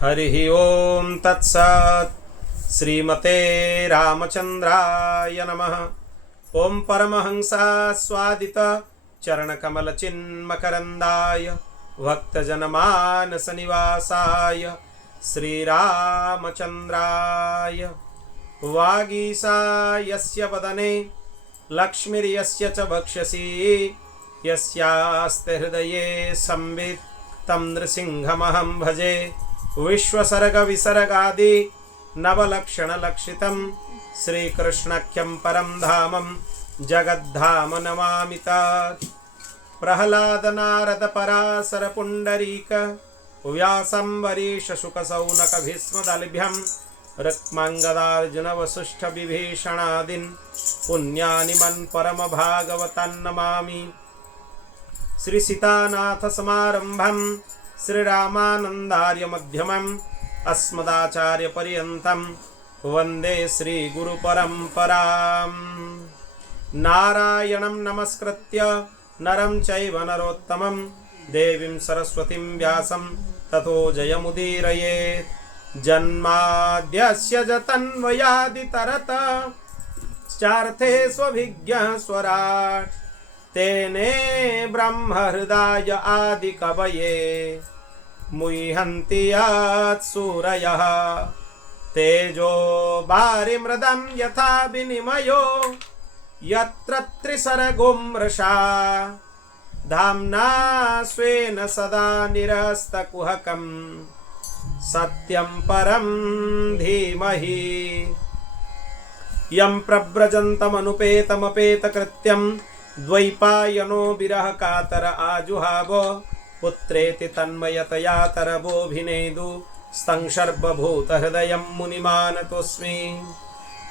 हरि ओम तत्सत्। श्रीमते रामचंद्राय नमः। ओम परमहंसा स्वादित चरणकमल चिन्मकरंदाय भक्तजनमानस निवासाय श्रीरामचंद्राय। वागीसा यस्य वदने लक्ष्मीर्यस्य च वक्षसि यस्यास्ते हृदये संवित् तं नृसिंहमहं भजे। विश्वसर्ग विसर्गादि नवलक्षण लक्षितं श्रीकृष्णाख्यं परं धामं जगद्धाम नमामि तत्। प्रह्लाद नारद पराशर पुंडरीक व्यासं वरीश शुक सौनक भीष्मदलभ्यं रुक्मांगदार्जुन वसिष्ठ विभीषणादीन् पुण्यानि मन् परम भागवतान् नमामि। श्री सीतानाथ समारंभं श्रीरामानंदार्य मध्यमम् अस्मदाचार्य पर्यन्तं वन्दे श्री गुरु परम्पराम्। नारायणं नमस्कृत्य नरं चैव नरोत्तमं देवीं सरस्वतीं व्यासं ततो जयमुदीरयेत्। जन्माद्यस्य जतन्वयादितरतः चार्थे स्वभिज्ञः स्वराट् तेने ब्रह्महृदाय आदिकवये मुह्यन्ति यत् सूरयः। तेजो वारिमृदं यथा विनिमयो यत्र त्रिसर्गो मृषा धाम्ना स्वेन सदा निरस्तकुहकं सत्यं परं धीमहि। यं प्रव्रजन्तमनुपेतमपेतकृत्यं द्वैपायनो विरह कातर आजुहाव पुत्रेति तन्मयतया तरवोऽभिनेदु स्तं सर्वभूतहृदयं मुनिमानतोऽस्मि।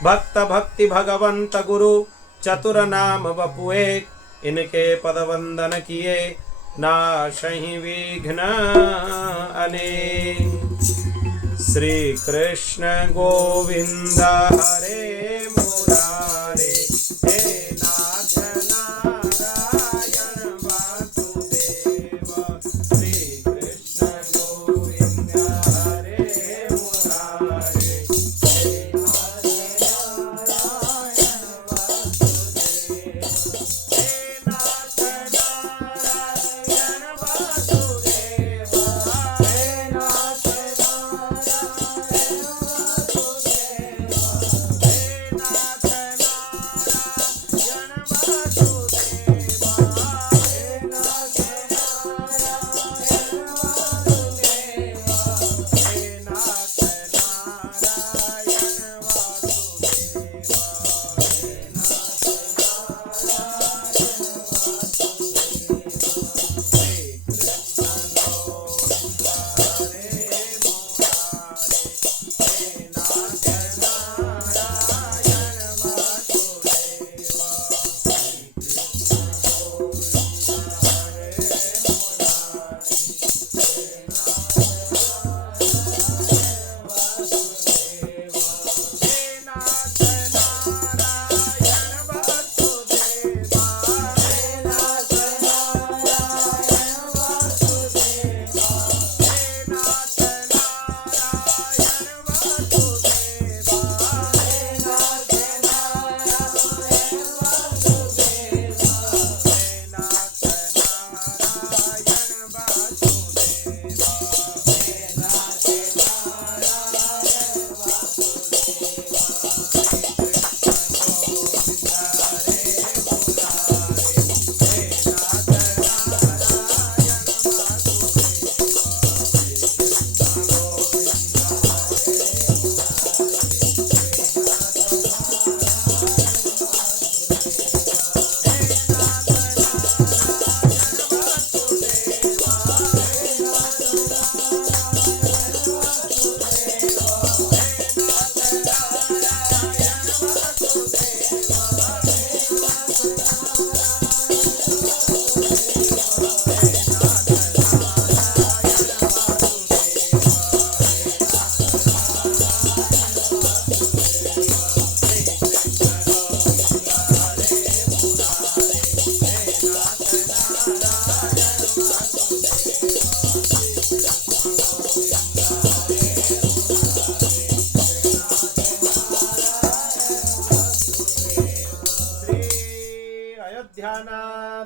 भक्त भक्ति भगवंत गुरु चतुर नाम वपुए इनके पद वंदन किए नाशहि विघ्न अनेक। श्री कृष्ण गोविंद हरे मुरारे हे नाथ नारायण वासुदेव। श्री कृष्ण गोविंद हरे मुरारे हे नाथ नारायण वासुदेव। हे नाथ नारायण वासुदेव। हे नाथ नारायण वासुदेव। हे नाथ नारायण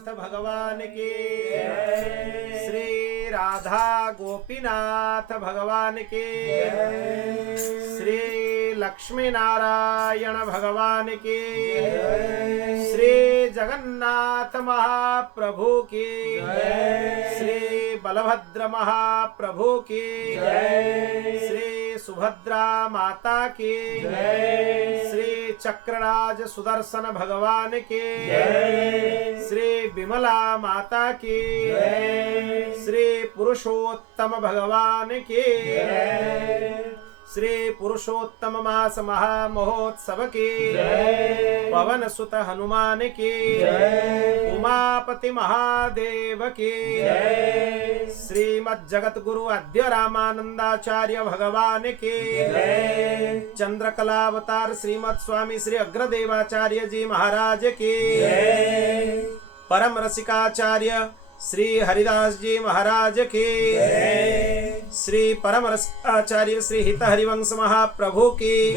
भगवान की श्री राधा गोपीनाथ भगवान की श्री लक्ष्मी नारायण भगवान की श्री जगन्नाथ महाप्रभु की श्री बलभद्र महाप्रभु की श्री सुभद्रा माता की श्री चक्रराज सुदर्शन भगवान की श्री विमला माता की श्री पुरुषोत्तम भगवान की श्री पुरुषोत्तम मास महामहोत्सव की पवन सुत हनुमान की उमापति महादेव की श्रीमद् जगत गुरु अद्य रामानंदाचार्य भगवान की चंद्रकलावतार श्रीमद् स्वामी श्री अग्रदेवाचार्य जी महाराज की परम रसिकाचार्य श्री हरिदास जी महाराज की श्री परम रसिकाचार्य श्री हित हरिवंश महाप्रभु की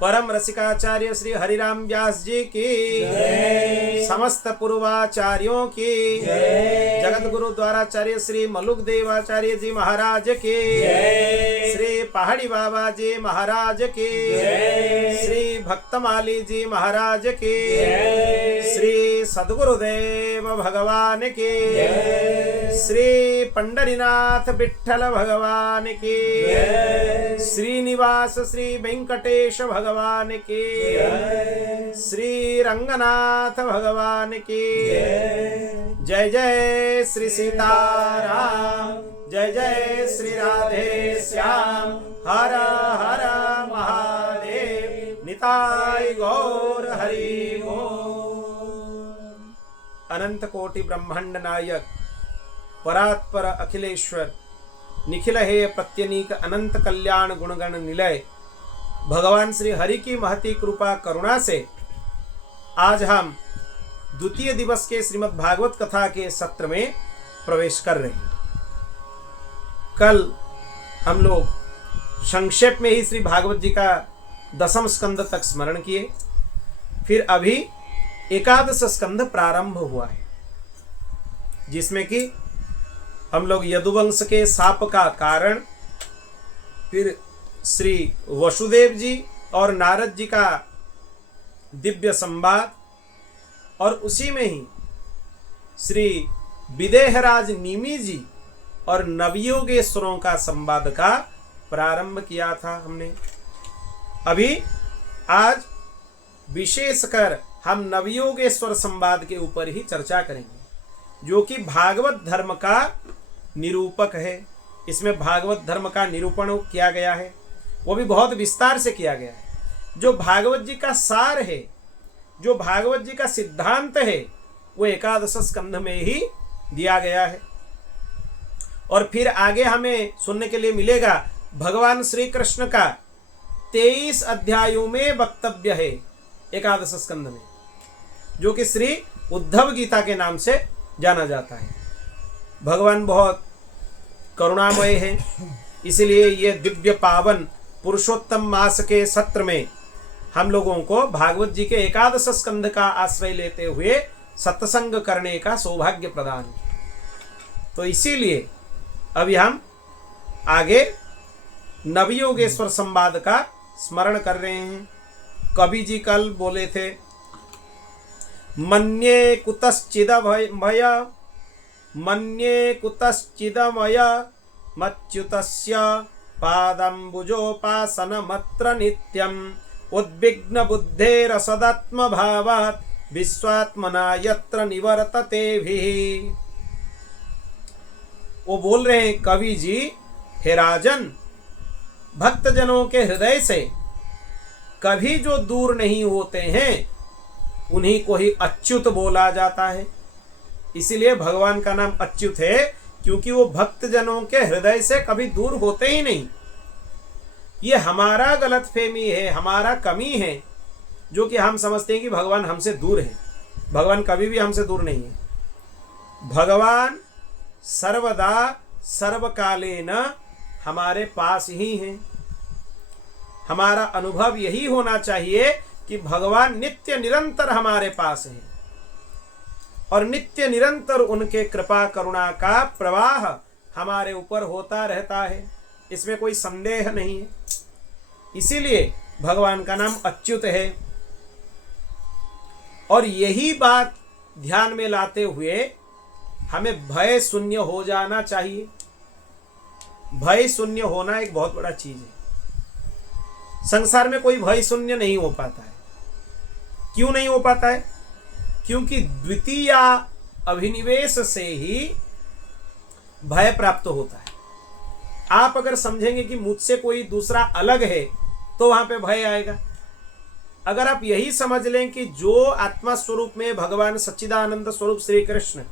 परम रसिकाचार्य श्री हरिराम व्यास जी की समस्त पूर्वाचार्यों की जगत गुरु द्वाराचार्य श्री मलुक देवाचार्य जी महाराज की श्री पहाड़ी बाबा जी महाराज की श्री भक्तमाली जी महाराज की श्री सद्गुरुदेव भगवान की श्री पंडरीनाथ विठ्ठल भगवान की श्रीनिवास श्री वेंकटेश भगवान की श्री रंगनाथ भगवान की जय जय श्री सीताराम जय जय श्री राधे श्याम हर हर महादेव निताय गौर हरि बोल। अनंत कोटि ब्रह्मांड नायक परात्पर अखिलेश्वर निखिल हे प्रत्यनीक अनंत कल्याण गुणगण निलय भगवान श्री हरि की महती कृपा करुणा से आज हम द्वितीय दिवस के श्रीमद् भागवत कथा के सत्र में प्रवेश कर रहे हैं। कल हम लोग संक्षेप में ही श्री भागवत जी का दसम स्कंद तक स्मरण किए, फिर अभी एकादश स्कंद प्रारंभ हुआ है जिसमें कि हम लोग यदुवंश के शाप का कारण, फिर श्री वसुदेव जी और नारद जी का दिव्य संवाद और उसी में ही श्री विदेहराज निमि जी और नवयोगेश्वरों का संवाद का प्रारंभ किया था हमने। अभी आज विशेषकर हम नवयोगेश्वर संवाद के ऊपर ही चर्चा करेंगे जो कि भागवत धर्म का निरूपक है। इसमें भागवत धर्म का निरूपण किया गया है, वो भी बहुत विस्तार से किया गया है। जो भागवत जी का सार है, जो भागवत जी का सिद्धांत है, वो एकादश स्कंध में ही दिया गया है। और फिर आगे हमें सुनने के लिए मिलेगा भगवान श्री कृष्ण का 23 अध्यायों में वक्तव्य है एकादश स्कंध में, जो कि श्री उद्धव गीता के नाम से जाना जाता है। भगवान बहुत करुणामय है, इसलिए ये दिव्य पावन पुरुषोत्तम मास के सत्र में हम लोगों को भागवत जी के एकादश स्कंध का आश्रय लेते हुए सत्संग करने का सौभाग्य प्रदान। तो इसीलिए अभी हम आगे नवयोगेश्वर संवाद का स्मरण कर रहे हैं। कवि जी कल बोले थे, मन्ये कुतश्चिदभय मन्ये कुतश्चिदमय मच्युतस्य पादम्बुजोपासनमत्र नित्यम् उद्विग्न बुद्धेरसदात्म भावात् विश्वात्मना यत्र निवर्तते भी। वो बोल रहे हैं कवि जी, हे राजन, भक्तजनों के हृदय से कभी जो दूर नहीं होते हैं उन्हीं को ही अच्युत बोला जाता है। इसीलिए भगवान का नाम अच्युत है, क्योंकि वो भक्तजनों के हृदय से कभी दूर होते ही नहीं। ये हमारा गलतफहमी है, हमारा कमी है, जो कि हम समझते हैं कि भगवान हमसे दूर है। भगवान कभी भी हमसे दूर नहीं है। भगवान सर्वदा सर्वकालेन हमारे पास ही हैं। हमारा अनुभव यही होना चाहिए कि भगवान नित्य निरंतर हमारे पास है। और नित्य निरंतर उनके कृपा करुणा का प्रवाह हमारे ऊपर होता रहता है, इसमें कोई संदेह नहीं है। इसीलिए भगवान का नाम अच्युत है। और यही बात ध्यान में लाते हुए हमें भय शून्य हो जाना चाहिए। भय शून्य होना एक बहुत बड़ा चीज है। संसार में कोई भय शून्य नहीं हो पाता है। क्यों नहीं हो पाता है? क्योंकि द्वितीय अभिनिवेश से ही भय प्राप्त होता है। आप अगर समझेंगे कि मुझसे कोई दूसरा अलग है तो वहां पे भय आएगा। अगर आप यही समझ लें कि जो आत्मा स्वरूप में भगवान सच्चिदानंद स्वरूप श्री कृष्ण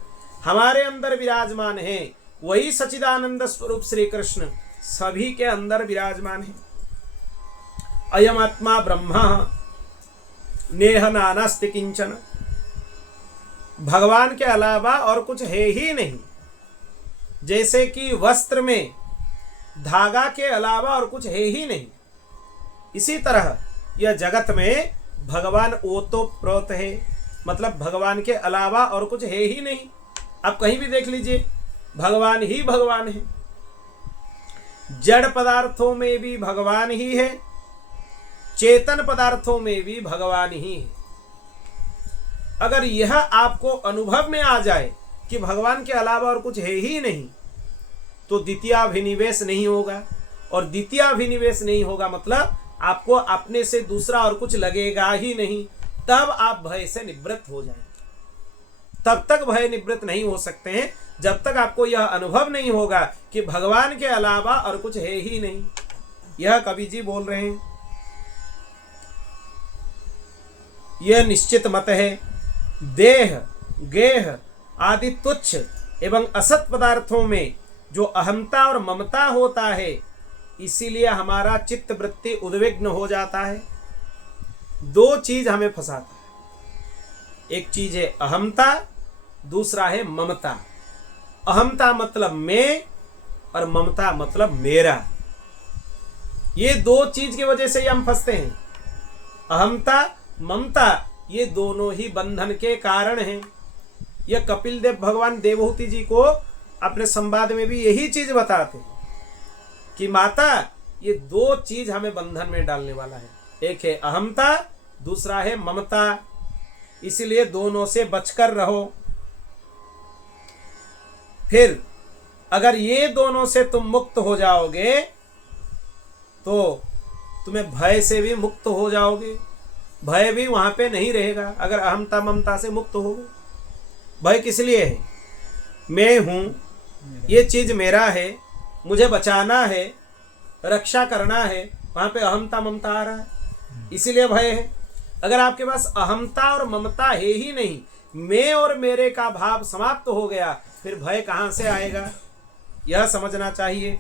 हमारे अंदर विराजमान है, वही सच्चिदानंद स्वरूप श्री कृष्ण सभी के अंदर विराजमान है। अयम आत्मा ब्रह्म नेह नानास्ति किंचन। भगवान के अलावा और कुछ है ही नहीं। जैसे कि वस्त्र में धागा के अलावा और कुछ है ही नहीं, इसी तरह यह जगत में भगवान ओतप्रोत है, मतलब भगवान के अलावा और कुछ है ही नहीं। आप कहीं भी देख लीजिए, भगवान ही भगवान है। जड़ पदार्थों में भी भगवान ही है, चेतन पदार्थों में भी भगवान ही है। अगर यह आपको अनुभव में आ जाए कि भगवान के अलावा और कुछ है ही नहीं, तो द्वितीयाभिनिवेश नहीं होगा। और द्वितीयाभिनिवेश नहीं होगा मतलब आपको अपने से दूसरा और कुछ लगेगा ही नहीं। तब आप भय से निवृत्त हो जाएंगे। तब तक भय निवृत्त नहीं हो सकते हैं जब तक आपको यह अनुभव नहीं होगा कि भगवान के अलावा और कुछ है ही नहीं। यह कवि जी बोल रहे हैं। यह निश्चित मत है। देह गेह आदि तुच्छ एवं असत पदार्थों में जो अहंता और ममता होता है, इसीलिए हमारा चित्त वृत्ति उद्विग्न हो जाता है। दो चीज हमें फंसाता है। एक चीज है अहंता, दूसरा है ममता। अहंता मतलब मैं और ममता मतलब मेरा। ये दो चीज की वजह से ही हम फंसते हैं। अहंता ममता ये दोनों ही बंधन के कारण हैं। यह कपिल देव भगवान देवहूति जी को अपने संवाद में भी यही चीज बताते हैं कि माता ये दो चीज हमें बंधन में डालने वाला है। एक है अहंता, दूसरा है ममता। इसलिए दोनों से बचकर रहो। फिर अगर ये दोनों से तुम मुक्त हो जाओगे तो तुम्हें भय से भी मुक्त हो जाओगे। भय भी वहां पे नहीं रहेगा अगर अहंता ममता से मुक्त हो गए। भय किस लिए है? मैं हूं, ये चीज मेरा है, मुझे बचाना है, रक्षा करना है। वहां पे अहंता ममता आ रहा है, इसीलिए भय है। अगर आपके पास अहंता और ममता है ही नहीं, मैं और मेरे का भाव समाप्त हो गया, फिर भय कहां से आएगा? यह समझना चाहिए।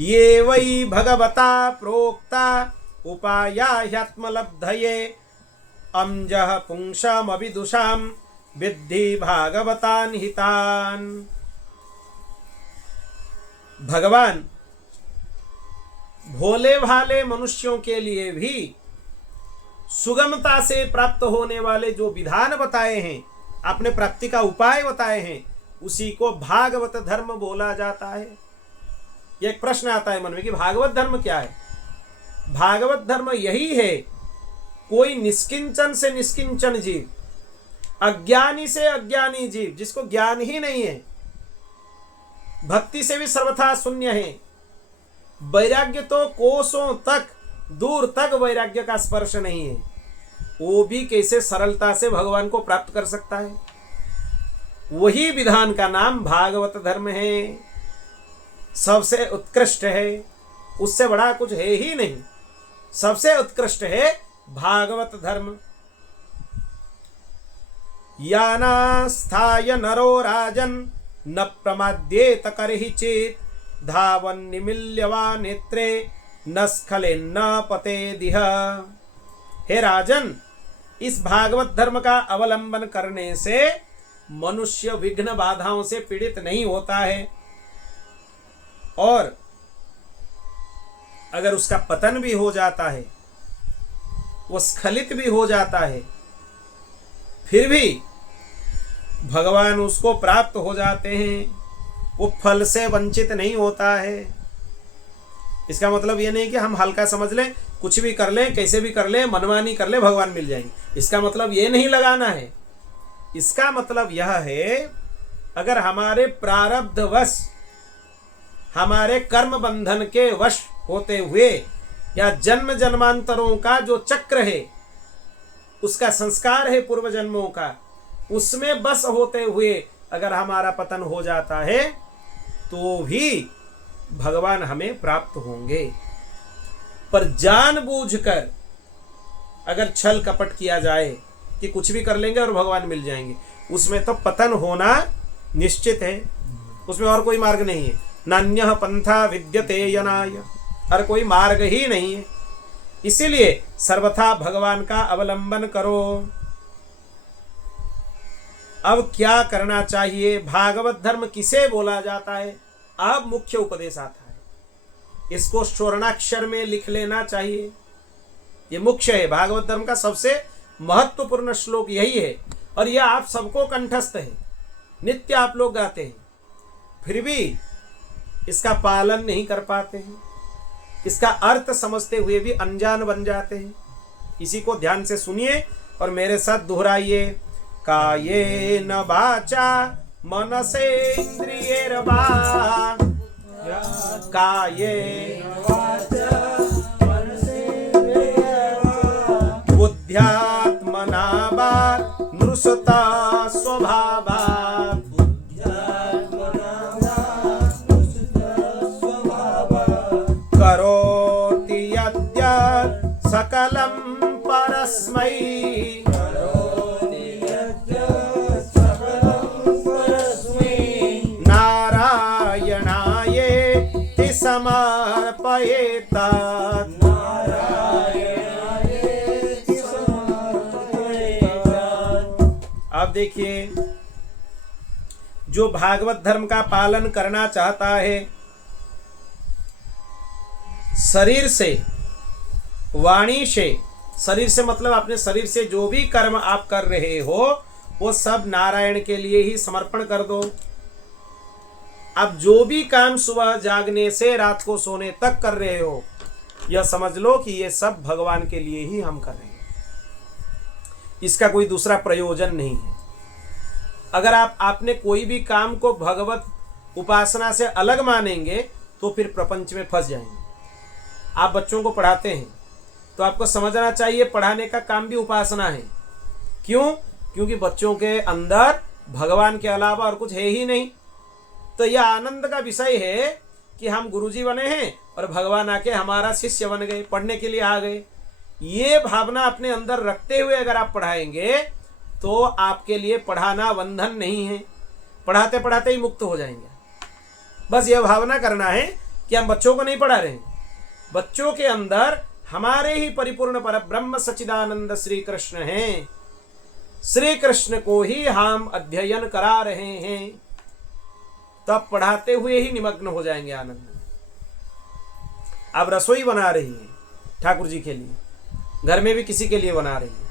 ये वै भगवता प्रोक्ता उपाया ह्यात्मलब्धये अम्जः पुंसाम अविदुषाम विद्धि भागवतान हितान। भगवान भोले भाले मनुष्यों के लिए भी सुगमता से प्राप्त होने वाले जो विधान बताए हैं, अपने प्राप्ति का उपाय बताए हैं, उसी को भागवत धर्म बोला जाता है। यह एक प्रश्न आता है मन में कि भागवत धर्म क्या है? भागवत धर्म यही है, कोई निष्किंचन से निष्किंचन जीव, अज्ञानी से अज्ञानी जीव, जिसको ज्ञान ही नहीं है, भक्ति से भी सर्वथा शून्य है, वैराग्य तो कोसों तक दूर तक वैराग्य का स्पर्श नहीं है, वो भी कैसे सरलता से भगवान को प्राप्त कर सकता है? वही विधान का नाम भागवत धर्म है। सबसे उत्कृष्ट है, उससे बड़ा कुछ है ही नहीं। सबसे उत्कृष्ट है भागवत धर्म। यानास्थाय नरो राजन न प्रमाद्येत करहि चेत् धावन निमिल्यवा नेत्रे न स्खले न पते दिह। हे राजन, इस भागवत धर्म का अवलंबन करने से मनुष्य विघ्न बाधाओं से पीड़ित नहीं होता है, और अगर उसका पतन भी हो जाता है, वो स्खलित भी हो जाता है, फिर भी भगवान उसको प्राप्त हो जाते हैं, वो फल से वंचित नहीं होता है। इसका मतलब ये नहीं कि हम हल्का समझ लें, कुछ भी कर लें, कैसे भी कर लें, मनमानी कर लें, भगवान मिल जाएंगे। इसका मतलब ये नहीं लगाना है। इसका मतलब यह है, अगर हमारे प्रारब्ध वश, हमारे कर्म बंधन के वश होते हुए, या जन्म जन्मांतरों का जो चक्र है, उसका संस्कार है पूर्व जन्मों का, उसमें बस होते हुए अगर हमारा पतन हो जाता है तो भी भगवान हमें प्राप्त होंगे। पर जानबूझकर अगर छल कपट किया जाए कि कुछ भी कर लेंगे और भगवान मिल जाएंगे, उसमें तो पतन होना निश्चित है। उसमें और कोई मार्ग नहीं है। नान्यः पंथा विद्यते यनाय, और कोई मार्ग ही नहीं है। इसीलिए सर्वथा भगवान का अवलंबन करो। अब क्या करना चाहिए? भागवत धर्म किसे बोला जाता है? अब मुख्य उपदेश आता है। इसको स्वर्णाक्षर में लिख लेना चाहिए। ये मुख्य है। भागवत धर्म का सबसे महत्वपूर्ण श्लोक यही है, और यह आप सबको कंठस्थ है, नित्य आप लोग गाते हैं, फिर भी इसका पालन नहीं कर पाते हैं। इसका अर्थ समझते हुए भी अनजान बन जाते हैं। इसी को ध्यान से सुनिए और मेरे साथ दोहराइए। कायेन वाचा मनसेन्द्रियैर्वा, कायेन बुद्ध्यात्मना वा नृषता स्वभावात्, करोति यद्यत् सकलं परस्मै, नारायणायेति समर्पयेत्। अब देखिए, जो भागवत धर्म का पालन करना चाहता है, शरीर से, वाणी से, शरीर से मतलब अपने शरीर से जो भी कर्म आप कर रहे हो वो सब नारायण के लिए ही समर्पण कर दो। अब जो भी काम सुबह जागने से रात को सोने तक कर रहे हो, यह समझ लो कि ये सब भगवान के लिए ही हम कर रहे हैं। इसका कोई दूसरा प्रयोजन नहीं है। अगर आपने कोई भी काम को भगवत उपासना से अलग मानेंगे तो फिर प्रपंच में फंस जाएंगे। आप बच्चों को पढ़ाते हैं तो आपको समझना चाहिए पढ़ाने का काम भी उपासना है। क्यों? क्योंकि बच्चों के अंदर भगवान के अलावा और कुछ है ही नहीं। तो यह आनंद का विषय है कि हम गुरुजी बने हैं और भगवान आके हमारा शिष्य बन गए, पढ़ने के लिए आ गए। ये भावना अपने अंदर रखते हुए अगर आप पढ़ाएंगे तो आपके लिए पढ़ाना बंधन नहीं है, पढ़ाते पढ़ाते ही मुक्त हो जाएंगे। बस यह भावना करना है कि हम बच्चों को नहीं पढ़ा रहे हैं, बच्चों के अंदर हमारे ही परिपूर्ण परब्रह्म सच्चिदानंद श्री कृष्ण हैं। श्री कृष्ण को ही हम अध्ययन करा रहे हैं, तब पढ़ाते हुए ही निमग्न हो जाएंगे आनंद में। आप रसोई बना रही हैं ठाकुर जी के लिए, घर में भी किसी के लिए बना रही हैं,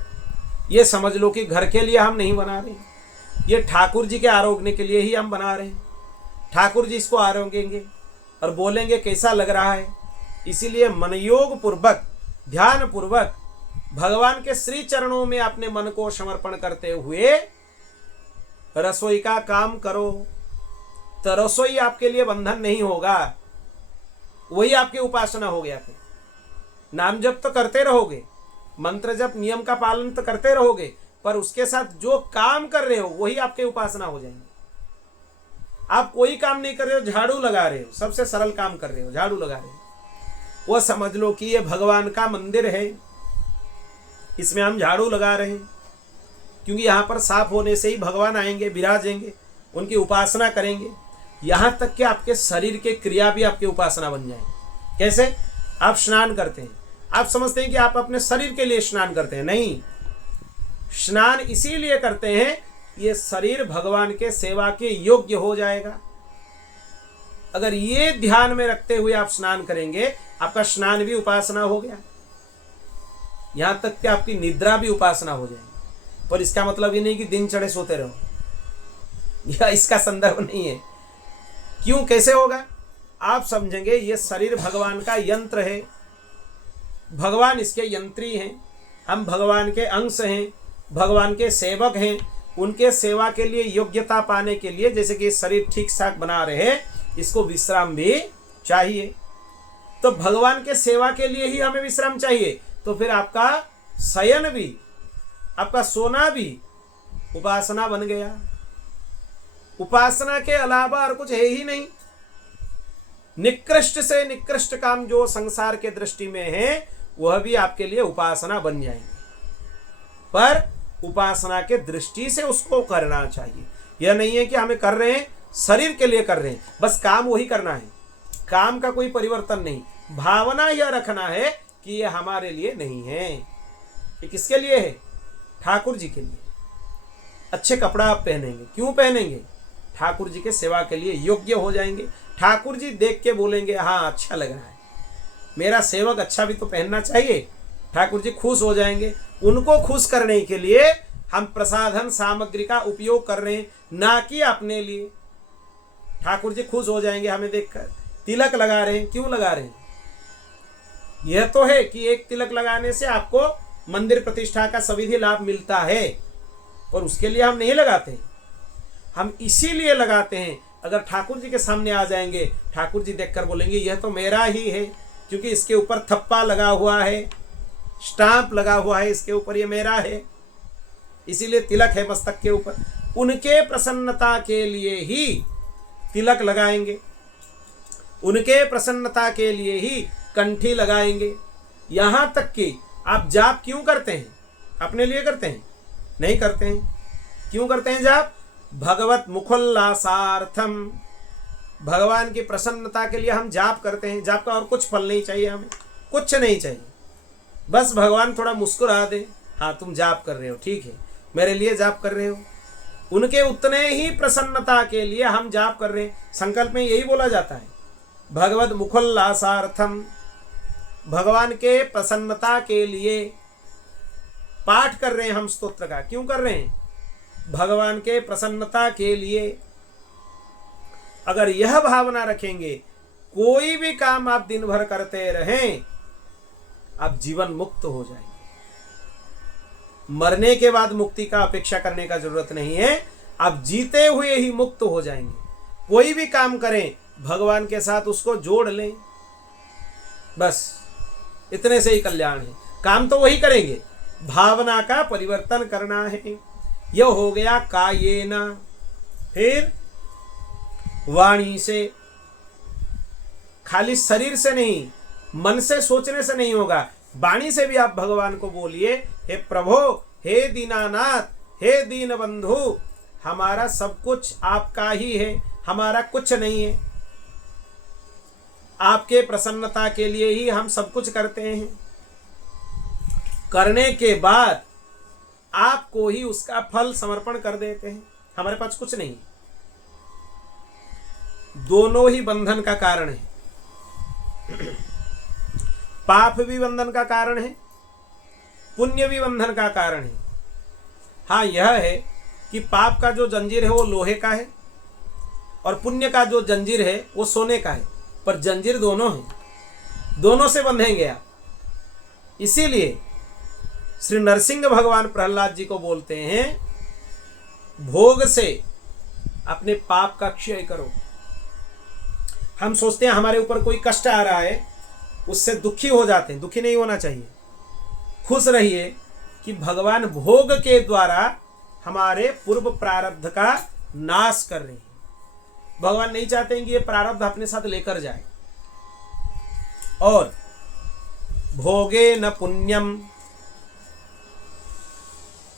ये समझ लो कि घर के लिए हम नहीं बना रहे, ये ठाकुर जी के आरोग्य के लिए ही हम बना रहे हैं। ठाकुर जी इसको आरोगेंगे और बोलेंगे कैसा लग रहा है। इसीलिए मनयोग पूर्वक, ध्यान पूर्वक भगवान के श्री चरणों में अपने मन को समर्पण करते हुए रसोई का काम करो, तो रसोई आपके लिए बंधन नहीं होगा, वही आपकी उपासना हो गया। फिर नाम जप तो करते रहोगे, मंत्र जप नियम का पालन तो करते रहोगे, पर उसके साथ जो काम कर रहे हो वही आपके उपासना हो जाएंगे। आप कोई काम नहीं कर रहे हो, झाड़ू लगा रहे हो, सबसे सरल काम कर रहे हो, झाड़ू लगा रहे हो, वो समझ लो कि ये भगवान का मंदिर है, इसमें हम झाड़ू लगा रहे हैं। क्योंकि यहाँ पर साफ होने से ही भगवान आएंगे, विराजेंगे, उनकी उपासना करेंगे। यहाँ तक कि आपके शरीर के क्रिया भी आपकी उपासना बन जाएंगे। कैसे? आप स्नान करते हैं, आप समझते हैं कि आप अपने शरीर के लिए स्नान करते हैं, नहीं, स्नान इसीलिए करते हैं ये शरीर भगवान के सेवा के योग्य हो जाएगा। अगर ये ध्यान में रखते हुए आप स्नान करेंगे, आपका स्नान भी उपासना हो गया। यहां तक कि आपकी निद्रा भी उपासना हो जाएगी। पर इसका मतलब ये नहीं कि दिन चढ़े सोते रहो, यह इसका संदर्भ नहीं है। क्यों, कैसे होगा आप समझेंगे। ये शरीर भगवान का यंत्र है, भगवान इसके यंत्री हैं, हम भगवान के अंश हैं, भगवान के सेवक हैं। उनके सेवा के लिए योग्यता पाने के लिए, जैसे कि शरीर ठीक ठाक बना रहे, इसको विश्राम भी चाहिए। तो भगवान के सेवा के लिए ही हमें विश्राम चाहिए। तो फिर आपका शयन भी, आपका सोना भी उपासना बन गया। उपासना के अलावा और कुछ है ही नहीं। निकृष्ट से निकृष्ट काम जो संसार के दृष्टि में है, वह भी आपके लिए उपासना बन जाएंगे। पर उपासना के दृष्टि से उसको करना चाहिए। यह नहीं है कि हमें कर रहे हैं शरीर के लिए कर रहे हैं, बस काम वही करना है, काम का कोई परिवर्तन नहीं। भावना यह रखना है कि यह हमारे लिए नहीं है, ये किसके लिए है? ठाकुर जी के लिए। अच्छे कपड़ा आप पहनेंगे, क्यों पहनेंगे? ठाकुर जी के सेवा के लिए योग्य हो जाएंगे। ठाकुर जी देख के बोलेंगे हाँ अच्छा लग रहा है, मेरा सेवक अच्छा भी तो पहनना चाहिए। ठाकुर जी खुश हो जाएंगे। उनको खुश करने के लिए हम प्रसाधन सामग्री का उपयोग कर रहे हैं, ना कि अपने लिए। ठाकुर जी खुश हो जाएंगे हमें देखकर। तिलक लगा रहे हैं, क्यों लगा रहे हैं? यह तो है कि एक तिलक लगाने से आपको मंदिर प्रतिष्ठा का सविधि लाभ मिलता है, और उसके लिए हम नहीं लगाते। हम इसीलिए लगाते हैं, अगर ठाकुर जी के सामने आ जाएंगे, ठाकुर जी देखकर बोलेंगे यह तो मेरा ही है, क्योंकि इसके ऊपर थप्पा लगा हुआ है, स्टाम्प लगा हुआ है इसके ऊपर, ये मेरा है, इसीलिए तिलक है मस्तक के ऊपर। उनके प्रसन्नता के लिए ही तिलक लगाएंगे, उनके प्रसन्नता के लिए ही कंठी लगाएंगे। यहां तक कि आप जाप क्यों करते हैं? अपने लिए करते हैं? नहीं करते हैं। क्यों करते हैं जाप? भगवत मुखोल्लासार्थम, भगवान की प्रसन्नता के लिए हम जाप करते हैं। जाप का और कुछ फल नहीं चाहिए, हमें कुछ नहीं चाहिए, बस भगवान थोड़ा मुस्कुरा दे, हाँ तुम जाप कर रहे हो, ठीक है, मेरे लिए जाप कर रहे हो। उनके उतने ही प्रसन्नता के लिए हम जाप कर रहे हैं। संकल्प में यही बोला जाता है, भगवत मुखोल्लासार्थम, भगवान के प्रसन्नता के लिए पाठ कर रहे हैं हम स्तोत्र का। क्यों कर रहे हैं? भगवान के प्रसन्नता के लिए। अगर यह भावना रखेंगे, कोई भी काम आप दिन भर करते रहें, आप जीवन मुक्त हो जाएंगे। मरने के बाद मुक्ति का अपेक्षा करने का जरूरत नहीं है, आप जीते हुए ही मुक्त हो जाएंगे। कोई भी काम करें, भगवान के साथ उसको जोड़ लें, बस इतने से ही कल्याण है। काम तो वही करेंगे, भावना का परिवर्तन करना है। यह हो गया कायेन। फिर वाणी से, खाली शरीर से नहीं, मन से सोचने से नहीं होगा, वाणी से भी आप भगवान को बोलिए, हे प्रभु, हे दीनानाथ, हे दीन बंधु, हमारा सब कुछ आपका ही है, हमारा कुछ नहीं है। आपके प्रसन्नता के लिए ही हम सब कुछ करते हैं। करने के बाद आपको ही उसका फल समर्पण कर देते हैं, हमारे पास कुछ नहीं। दोनों ही बंधन का कारण है। पाप भी बंधन का कारण है, पुण्य भी बंधन का कारण है। हाँ, यह है कि पाप का जो जंजीर है वो लोहे का है, और पुण्य का जो जंजीर है वो सोने का है, पर जंजीर दोनों है, दोनों से बंधेंगे आप। इसीलिए श्री नरसिंह भगवान प्रहलाद जी को बोलते हैं, भोग से अपने पाप का क्षय करो। हम सोचते हैं हमारे ऊपर कोई कष्ट आ रहा है, उससे दुखी हो जाते हैं। दुखी नहीं होना चाहिए, खुश रहिए कि भगवान भोग के द्वारा हमारे पूर्व प्रारब्ध का नाश कर रहे हैं। भगवान नहीं चाहते हैं कि ये प्रारब्ध अपने साथ लेकर जाए। और भोगे न पुण्यम,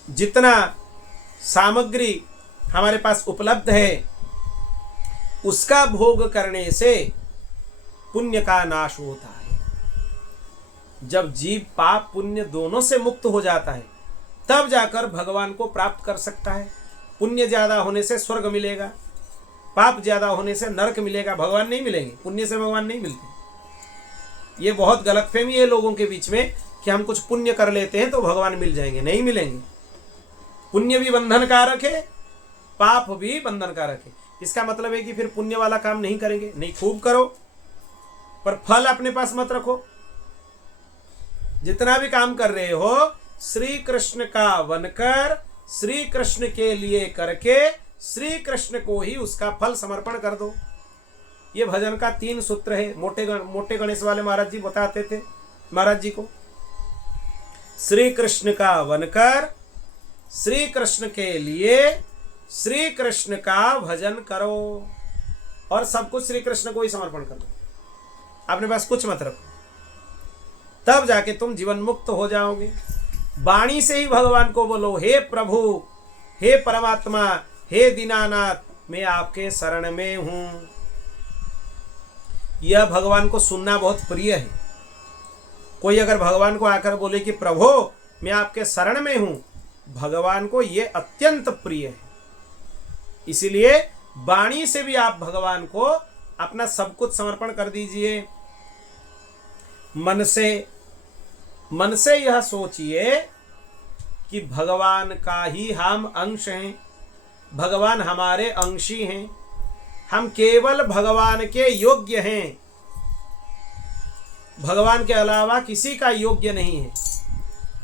जितना सामग्री हमारे पास उपलब्ध है उसका भोग करने से पुण्य का नाश होता है। जब जीव पाप पुण्य दोनों से मुक्त हो जाता है, तब जाकर भगवान को प्राप्त कर सकता है। पुण्य ज्यादा होने से स्वर्ग मिलेगा, पाप ज्यादा होने से नरक मिलेगा, भगवान नहीं मिलेंगे। पुण्य से भगवान नहीं मिलते। ये बहुत गलतफहमी है लोगों के बीच में कि हम कुछ पुण्य कर लेते हैं तो भगवान मिल जाएंगे। नहीं मिलेंगे। पुण्य भी बंधन कारक है, पाप भी बंधन कारक है। इसका मतलब है कि फिर पुण्य वाला काम नहीं करेंगे, नहीं, खूब करो पर फल अपने पास मत रखो। जितना भी काम कर रहे हो श्री कृष्ण का बनकर, श्री कृष्ण के लिए करके, श्री कृष्ण को ही उसका फल समर्पण कर दो। ये भजन का 3 सूत्र है। मोटे गणेश वाले महाराज जी बताते थे महाराज जी को, श्री कृष्ण का बनकर, श्री कृष्ण के लिए, श्री कृष्ण का भजन करो और सब कुछ श्री कृष्ण को ही समर्पण कर दो। अपने पास कुछ मत रखो, तब जाके तुम जीवन मुक्त हो जाओगे। वाणी से ही भगवान को बोलो, हे प्रभु, हे परमात्मा, हे दीनानाथ, मैं आपके शरण में हूं। यह भगवान को सुनना बहुत प्रिय है। कोई अगर भगवान को आकर बोले कि प्रभु मैं आपके शरण में हूं, भगवान को यह अत्यंत प्रिय है। इसीलिए वाणी से भी आप भगवान को अपना सब कुछ समर्पण कर दीजिए। मन से यह सोचिए कि भगवान का ही हम अंश हैं, भगवान हमारे अंशी हैं, हम केवल भगवान के योग्य हैं, भगवान के अलावा किसी का योग्य नहीं है,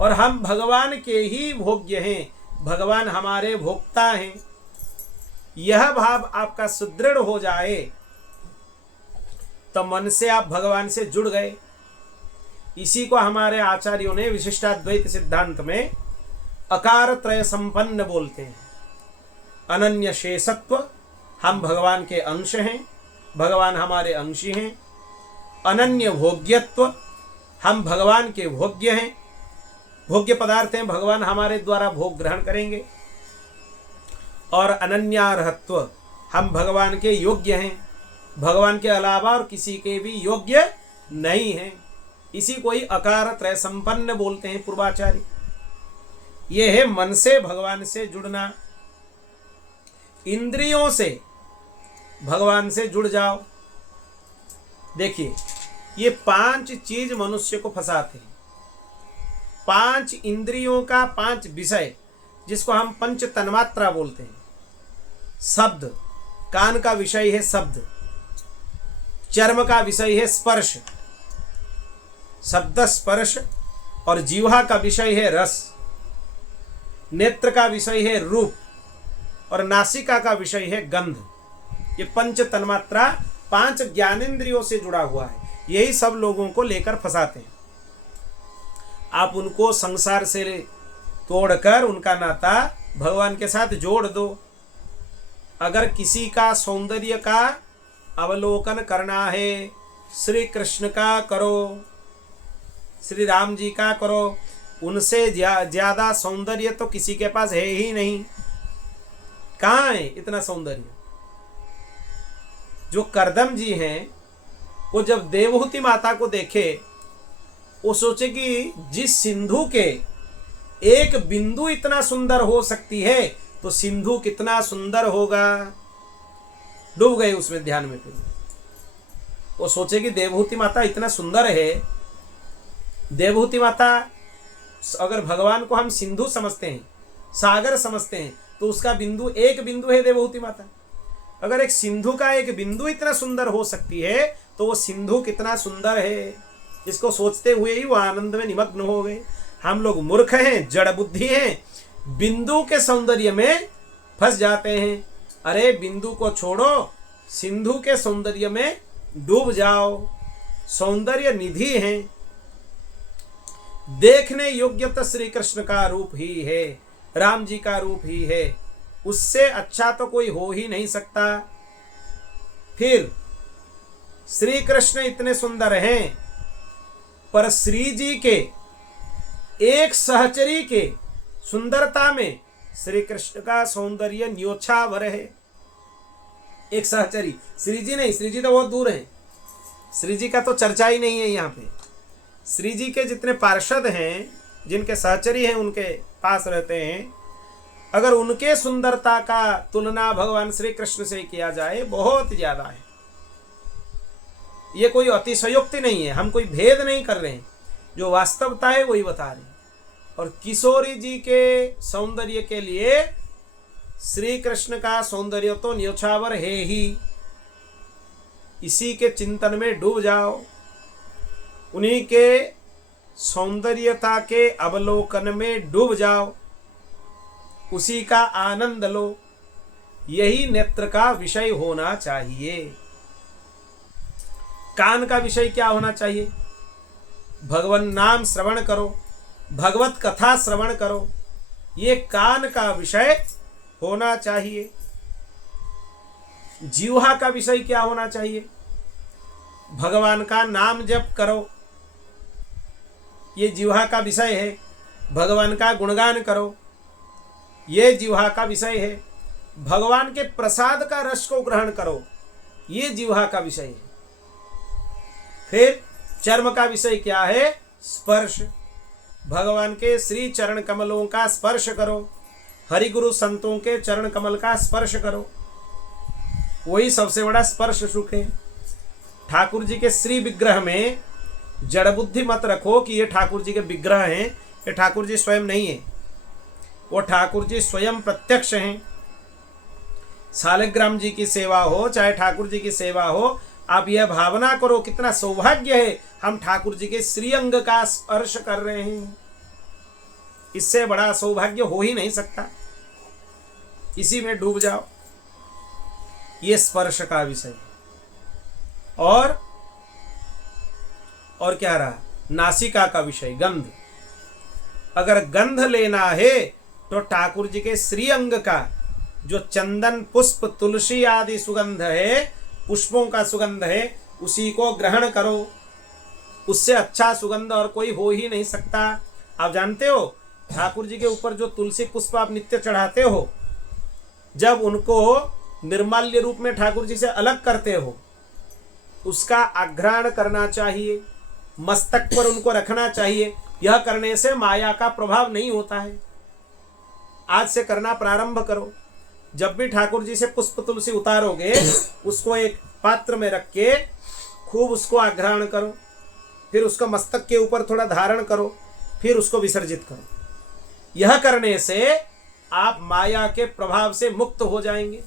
और हम भगवान के ही भोग्य हैं, भगवान हमारे भोक्ता हैं। यह भाव आपका सुदृढ़ हो जाए तो मन से आप भगवान से जुड़ गए। इसी को हमारे आचार्यों ने विशिष्टाद्वैत सिद्धांत में अकार त्रय संपन्न बोलते हैं। अनन्य शेषत्व, हम भगवान के अंश हैं, भगवान हमारे अंशी हैं। अनन्य भोग्यत्व, हम भगवान के भोग्य हैं, भोग्य पदार्थ हैं, भगवान हमारे द्वारा भोग ग्रहण करेंगे। और अनन्यार्हत्व, हम भगवान के योग्य हैं, भगवान के अलावा और किसी के भी योग्य नहीं हैं। इसी को ही अकार त्रय संपन्न बोलते हैं पूर्वाचार्य। यह है मन से भगवान से जुड़ना। इंद्रियों से भगवान से जुड़ जाओ। देखिए, ये 5 चीज मनुष्य को फंसाते हैं। 5 इंद्रियों का 5 विषय, जिसको हम पंच तन्मात्रा बोलते हैं। शब्द, कान का विषय है शब्द, चर्म का विषय है स्पर्श, शब्द स्पर्श, और जीवा का विषय है रस, नेत्र का विषय है रूप, और नासिका का विषय है गंध। ये पंच तन्मात्रा 5 ज्ञानेंद्रियों से जुड़ा हुआ है। यही सब लोगों को लेकर फंसाते हैं। आप उनको संसार से तोड़कर उनका नाता भगवान के साथ जोड़ दो। अगर किसी का सौंदर्य का अवलोकन करना है, श्री कृष्ण का करो, श्री राम जी का करो। उनसे ज्यादा सौंदर्य तो किसी के पास है ही नहीं। कहाँ है इतना सौंदर्य? जो करदम जी हैं, वो जब देवहूति माता को देखे, वो सोचे कि जिस सिंधु के एक बिंदु इतना सुंदर हो सकती है, तो सिंधु कितना सुंदर होगा। डूब गए उसमें ध्यान में। फिर वो सोचे कि देवहूति माता इतना सुंदर है। देवहूति माता, अगर भगवान को हम सिंधु समझते हैं, सागर समझते हैं, तो उसका बिंदु एक बिंदु है देवहूति माता। अगर एक सिंधु का एक बिंदु इतना सुंदर हो सकती है, तो वो सिंधु कितना सुंदर है, इसको सोचते हुए ही वो आनंद में निमग्न हो गए। हम लोग मूर्ख हैं, जड़ बुद्धि हैं, बिंदु के सौंदर्य में फंस जाते हैं। अरे बिंदु को छोड़ो, सिंधु के सौंदर्य में डूब जाओ। सौंदर्य निधि है, देखने योग्य तो श्री कृष्ण का रूप ही है, राम जी का रूप ही है। उससे अच्छा तो कोई हो ही नहीं सकता। फिर श्री कृष्ण इतने सुंदर हैं, पर श्री जी के एक सहचरी के सुंदरता में श्री कृष्ण का सौंदर्य न्योछावर है। एक सहचरी, श्री जी नहीं, श्री जी तो बहुत दूर है, श्री जी का तो चर्चा ही नहीं है यहाँ पे। श्री जी के जितने पार्षद हैं, जिनके सहचरी हैं, उनके पास रहते हैं, अगर उनके सुंदरता का तुलना भगवान श्री कृष्ण से किया जाए, बहुत ज्यादा है। ये कोई अतिशयोक्ति नहीं है, हम कोई भेद नहीं कर रहे हैं, जो वास्तवता है वही बता रहे हैं। और किशोरी जी के सौंदर्य के लिए श्री कृष्ण का सौंदर्य तो न्योछावर है ही। इसी के चिंतन में डूब जाओ, उन्हीं के सौंदर्यता के अवलोकन में डूब जाओ, उसी का आनंद लो। यही नेत्र का विषय होना चाहिए। कान का विषय क्या होना चाहिए? भगवान नाम श्रवण करो, भगवत कथा श्रवण करो, ये कान का विषय होना चाहिए। जीवा का विषय क्या होना चाहिए? भगवान का नाम जप करो, ये जीवा का विषय है। भगवान का गुणगान करो, ये जीवा का विषय है। भगवान के प्रसाद का रस को ग्रहण करो, ये जीवा का विषय है। फिर चर्म का विषय क्या है? स्पर्श। भगवान के श्री चरण कमलों का स्पर्श करो, हरिगुरु संतों के चरण कमल का स्पर्श करो, वही सबसे बड़ा स्पर्श सुख है। ठाकुर जी के श्री विग्रह में जड़ बुद्धि मत रखो कि ये ठाकुर जी के विग्रह हैं, ये ठाकुर जी स्वयं नहीं है, वो ठाकुर जी स्वयं प्रत्यक्ष हैं। शालिग्राम जी की सेवा हो चाहे ठाकुर जी की सेवा हो, आप यह भावना करो कितना सौभाग्य है, हम ठाकुर जी के श्रीअंग का स्पर्श कर रहे हैं। इससे बड़ा सौभाग्य हो ही नहीं सकता। इसी में डूब जाओ, ये स्पर्श का विषय। और क्या रहा? नासिका का विषय, गंध। अगर गंध लेना है तो ठाकुर जी के श्रीअंग का जो चंदन पुष्प तुलसी आदि सुगंध है, पुष्पों का सुगंध है, उसी को ग्रहण करो। उससे अच्छा सुगंध और कोई हो ही नहीं सकता। आप जानते हो ठाकुर जी के ऊपर जो तुलसी पुष्प आप नित्य चढ़ाते हो, जब उनको निर्माल्य रूप में ठाकुर जी से अलग करते हो, उसका आघ्राण करना चाहिए, मस्तक पर उनको रखना चाहिए। यह करने से माया का प्रभाव नहीं होता है। आज से करना प्रारंभ करो। जब भी ठाकुर जी से पुष्प तुलसी उतारोगे, उसको एक पात्र में रख के खूब उसको आघ्राण करो, फिर उसको मस्तक के ऊपर थोड़ा धारण करो, फिर उसको विसर्जित करो। यह करने से आप माया के प्रभाव से मुक्त हो जाएंगे।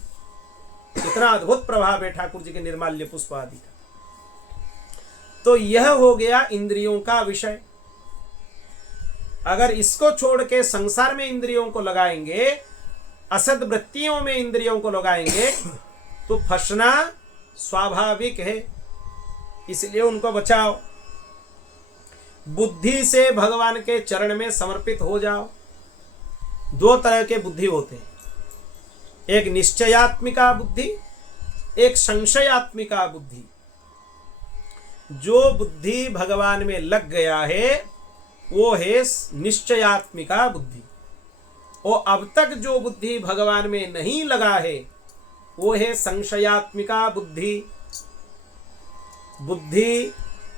इतना अद्भुत प्रभाव है ठाकुर जी के निर्माल्य पुष्प आदि का। तो यह हो गया इंद्रियों का विषय। अगर इसको छोड़ के संसार में इंद्रियों को लगाएंगे, असद वृत्तियों में इंद्रियों को लगाएंगे, तो फंसना स्वाभाविक है। इसलिए उनको बचाओ। बुद्धि से भगवान के चरण में समर्पित हो जाओ। दो तरह के बुद्धि होते हैं, एक निश्चयात्मिका बुद्धि, एक संशयात्मिका बुद्धि। जो बुद्धि भगवान में लग गया है वो है निश्चयात्मिका बुद्धि। वो अब तक जो बुद्धि भगवान में नहीं लगा है वो है संशयात्मिका बुद्धि। बुद्धि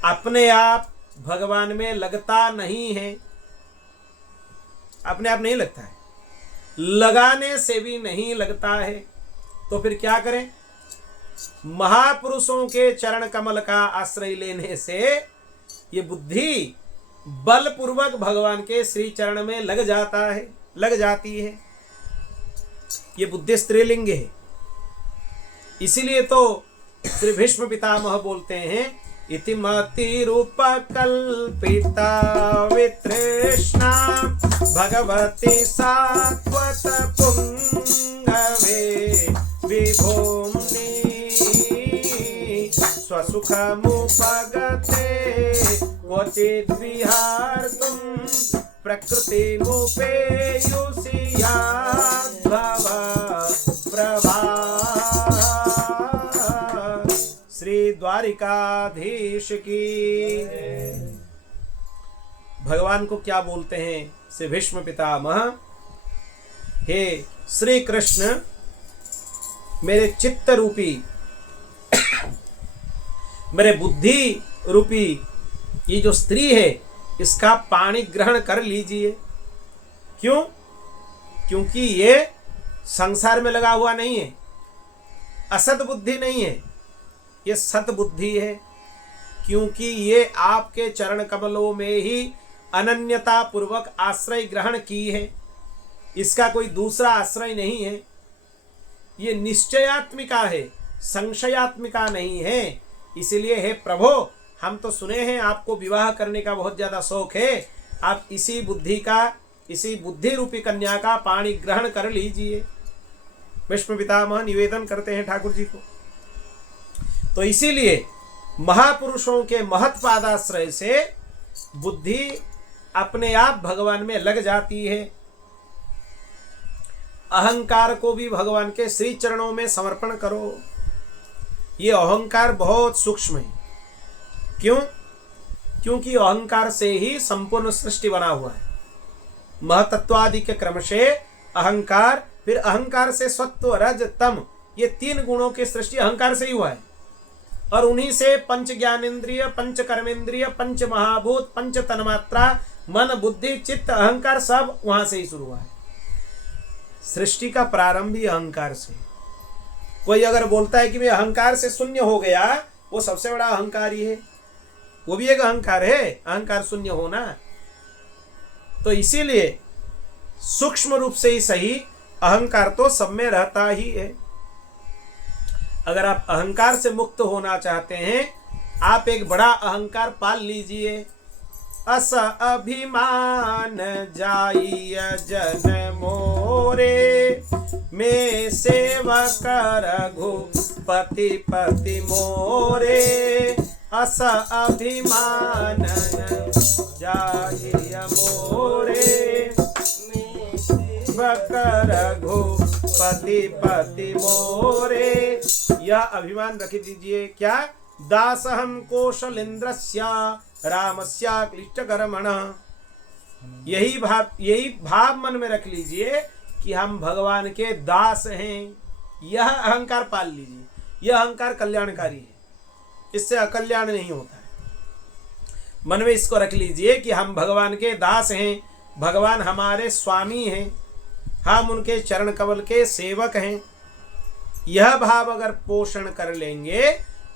अपने आप भगवान में लगता नहीं है, अपने आप नहीं लगता है, लगाने से भी नहीं लगता है। तो फिर क्या करें? महापुरुषों के चरण कमल का आश्रय लेने से ये बुद्धि बलपूर्वक भगवान के श्री चरण में लग जाती है। ये बुद्धि स्त्रीलिंग है। इसीलिए तो श्री भीष्म पितामह बोलते हैं, इति मति रूप कल्पिता वितृष्णा भगवती सात्वत पुंगवे विभूम्नि स्वसुखमुपगते क्वचिद् विहार्तुं प्रकृतिमुपेयुषि याद्भव प्रभा। श्री द्वारिकाधीश की। भगवान को क्या बोलते हैं श्री भीष्म पितामह? हे श्री कृष्ण, मेरे चित्त रूपी, मेरे बुद्धि रूपी ये जो स्त्री है, इसका पाणी ग्रहण कर लीजिए। क्यों? क्योंकि ये संसार में लगा हुआ नहीं है, असत बुद्धि नहीं है, ये सत बुद्धि है। क्योंकि ये आपके चरण कमलों में ही अनन्यता पूर्वक आश्रय ग्रहण की है, इसका कोई दूसरा आश्रय नहीं है। ये निश्चयात्मिका है, संशयात्मिका नहीं है। इसलिए हे प्रभु, हम तो सुने हैं आपको विवाह करने का बहुत ज्यादा शौक है, आप इसी बुद्धि रूपी कन्या का पाणी ग्रहण कर लीजिए। भीष्म पितामह निवेदन करते हैं ठाकुर जी को। तो इसीलिए महापुरुषों के महत् पादाश्रय से बुद्धि अपने आप भगवान में लग जाती है। अहंकार को भी भगवान के श्री चरणों में समर्पण करो। ये अहंकार बहुत सूक्ष्म है। क्यों? क्योंकि अहंकार से ही संपूर्ण सृष्टि बना हुआ है। महतत्वादि के क्रम से अहंकार, फिर अहंकार से सत्व रज तम, ये 3 गुणों की सृष्टि अहंकार से ही हुआ है। और उन्हीं से पंच ज्ञानेन्द्रिय, पंच कर्मेंद्रिय, पंच महाभूत, पंच तन्मात्रा, मन बुद्धि चित्त अहंकार सब वहां से ही शुरू हुआ है। सृष्टि का प्रारंभ ही अहंकार से। कोई अगर बोलता है कि मैं अहंकार से शून्य हो गया, वो सबसे बड़ा अहंकारी है। वो भी एक अहंकार है, अहंकार शून्य होना। तो इसीलिए सूक्ष्म रूप से ही सही अहंकार तो सब में रहता ही है। अगर आप अहंकार से मुक्त होना चाहते हैं, आप एक बड़ा अहंकार पाल लीजिए। अस अभिमान जाइय जन मोरे, मैं सेवक रघुपति पति मोरे। अस अभिमान जाइय मोरे, सेवक रघुपति पति मोरे। यह अभिमान रख दीजिए। क्या? दासहं कौशलेन्द्रस्य रामस्य क्लिष्टकर्मण। यही भाव मन में रख लीजिए कि हम भगवान के दास हैं। यह अहंकार पाल लीजिए। यह अहंकार कल्याणकारी है, इससे अकल्याण नहीं होता है। मन में इसको रख लीजिए कि हम भगवान के दास हैं, भगवान हमारे स्वामी हैं, हम उनके चरण कमल के सेवक हैं। यह भाव अगर पोषण कर लेंगे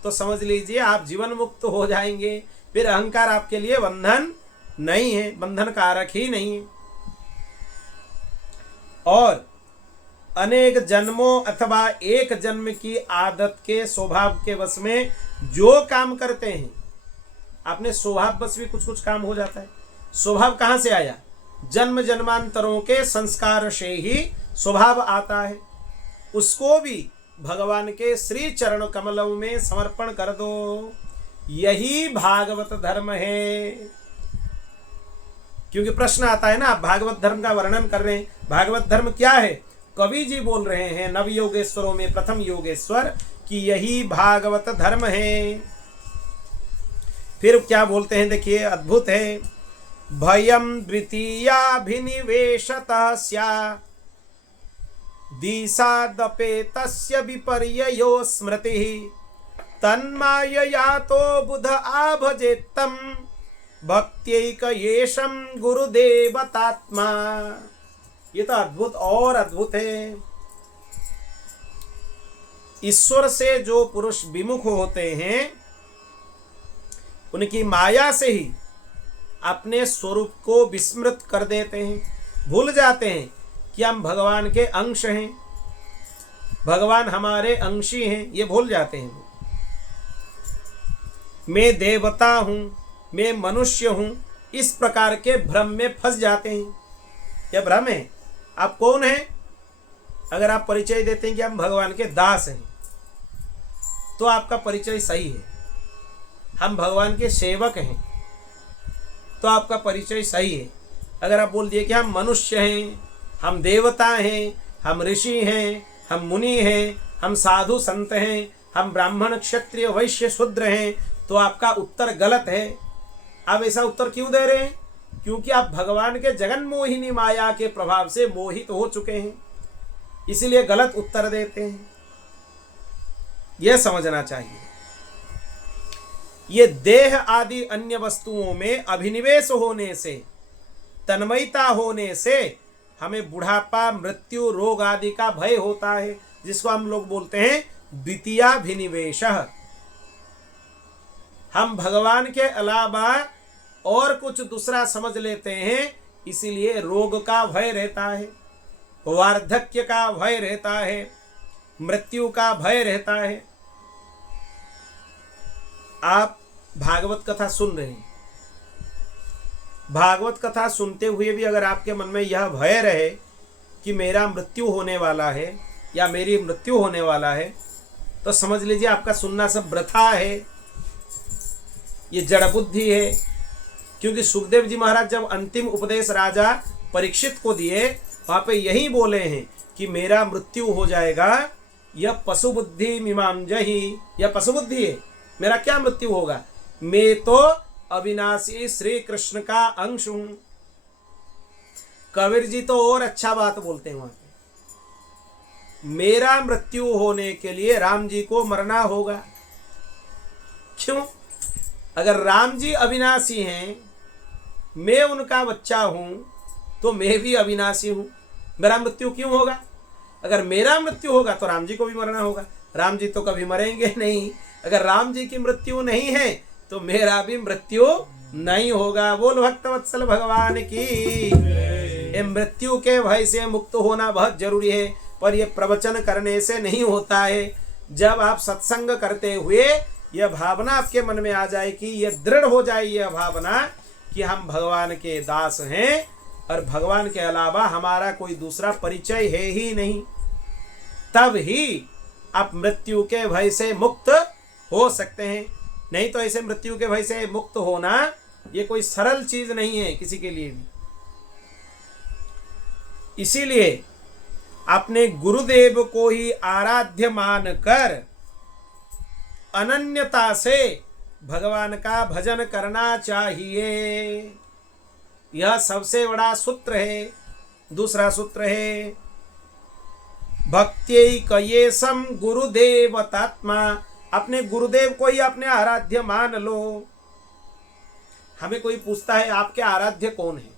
तो समझ लीजिए आप जीवन मुक्त हो जाएंगे। फिर अहंकार आपके लिए बंधन नहीं है, बंधन कारक ही नहीं है। और अनेक जन्मों अथवा एक जन्म की आदत के स्वभाव के वश में जो काम करते हैं, अपने स्वभाव बस भी कुछ कुछ काम हो जाता है। स्वभाव कहाँ से आया? जन्म जन्मांतरों के संस्कार से ही स्वभाव आता है। उसको भी भगवान के श्री चरण कमलों में समर्पण कर दो। यही भागवत धर्म है। क्योंकि प्रश्न आता है ना, आप भागवत धर्म का वर्णन कर रहे हैं, भागवत धर्म क्या है? कवि जी बोल रहे हैं नव योगेश्वरों में प्रथम योगेश्वर कि यही भागवत धर्म है। फिर क्या बोलते हैं, देखिए अद्भुत है। भयं द्वितीयाभिनिवेशतः स्यात् दिशादपेतस्य विपर्ययो स्मृतिः तन्मायया तो बुध आभजेत्तं भक्त्यैकयेशं गुरुदेवतात्मा। ये तो अद्भुत और अद्भुत है। ईश्वर से जो पुरुष विमुख होते हैं, उनकी माया से ही अपने स्वरूप को विस्मृत कर देते हैं, भूल जाते हैं कि हम भगवान के अंश हैं, भगवान हमारे अंशी हैं, ये भूल जाते हैं। मैं देवता हूं, मैं मनुष्य हूं, इस प्रकार के भ्रम में फंस जाते हैं। यह भ्रम है। आप कौन हैं? अगर आप परिचय देते हैं कि हम भगवान के दास हैं, तो आपका परिचय सही है। हम भगवान के सेवक हैं, तो आपका परिचय सही है। अगर आप बोल दिए कि हम मनुष्य हैं, हम देवता हैं, हम ऋषि हैं, हम मुनि हैं, हम साधु संत हैं, हम ब्राह्मण क्षत्रिय वैश्य शूद्र हैं, तो आपका उत्तर गलत है। आप ऐसा उत्तर क्यों दे रहे हैं? क्योंकि आप भगवान के जगन मोहिनी माया के प्रभाव से मोहित हो चुके हैं, इसीलिए गलत उत्तर देते हैं। यह समझना चाहिए। ये देह आदि अन्य वस्तुओं में अभिनिवेश होने से, तन्मयता होने से हमें बुढ़ापा, मृत्यु, रोग आदि का भय होता है, जिसको हम लोग बोलते हैं द्वितीयाभिनिवेश। हम भगवान के अलावा और कुछ दूसरा समझ लेते हैं, इसीलिए रोग का भय रहता है, वार्धक्य का भय रहता है, मृत्यु का भय रहता है। आप भागवत कथा सुन रहे हैं, भागवत कथा सुनते हुए भी अगर आपके मन में यह भय रहे कि मेरा मृत्यु होने वाला है या मेरी मृत्यु होने वाला है, तो समझ लीजिए आपका सुनना सब वृथा है, ये जड़ बुद्धि है। क्योंकि सुखदेव जी महाराज जब अंतिम उपदेश राजा परीक्षित को दिए, वहां पे यही बोले हैं कि मेरा मृत्यु हो जाएगा, यह पशु बुद्धि मीमांजहि, यह पशु बुद्धि है, मेरा क्या मृत्यु होगा, मैं तो अविनाशी श्री कृष्ण का अंश हूं। कबीर जी तो और अच्छा बात बोलते हैं वहां पे, मेरा मृत्यु होने के लिए राम जी को मरना होगा। क्यों? अगर राम जी अविनाशी हैं, मैं उनका बच्चा हूं, तो मैं भी अविनाशी हूं, मेरा मृत्यु क्यों होगा? अगर मेरा मृत्यु होगा तो राम जी को भी मरना होगा, राम जी तो कभी मरेंगे नहीं। अगर राम जी की मृत्यु नहीं है तो मेरा भी मृत्यु नहीं होगा। बोल भक्तवत्सल भगवान की। ये मृत्यु के भय से मुक्त होना बहुत जरूरी है, पर यह प्रवचन करने से नहीं होता है। जब आप सत्संग करते हुए यह भावना आपके मन में आ जाए कि यह दृढ़ हो जाए, यह भावना कि हम भगवान के दास हैं और भगवान के अलावा हमारा कोई दूसरा परिचय है ही नहीं, तब ही आप मृत्यु के भय से मुक्त हो सकते हैं। नहीं तो ऐसे मृत्यु के भय से मुक्त होना ये कोई सरल चीज नहीं है किसी के लिए भी। इसीलिए अपने गुरुदेव को ही आराध्य मानकर अनन्यता से भगवान का भजन करना चाहिए। यह सबसे बड़ा सूत्र है। दूसरा सूत्र है भक्त्यैकयेशम गुरुदेवतात्मा, अपने गुरुदेव को ही अपने आराध्य मान लो। हमें कोई पूछता है आपके आराध्य कौन है,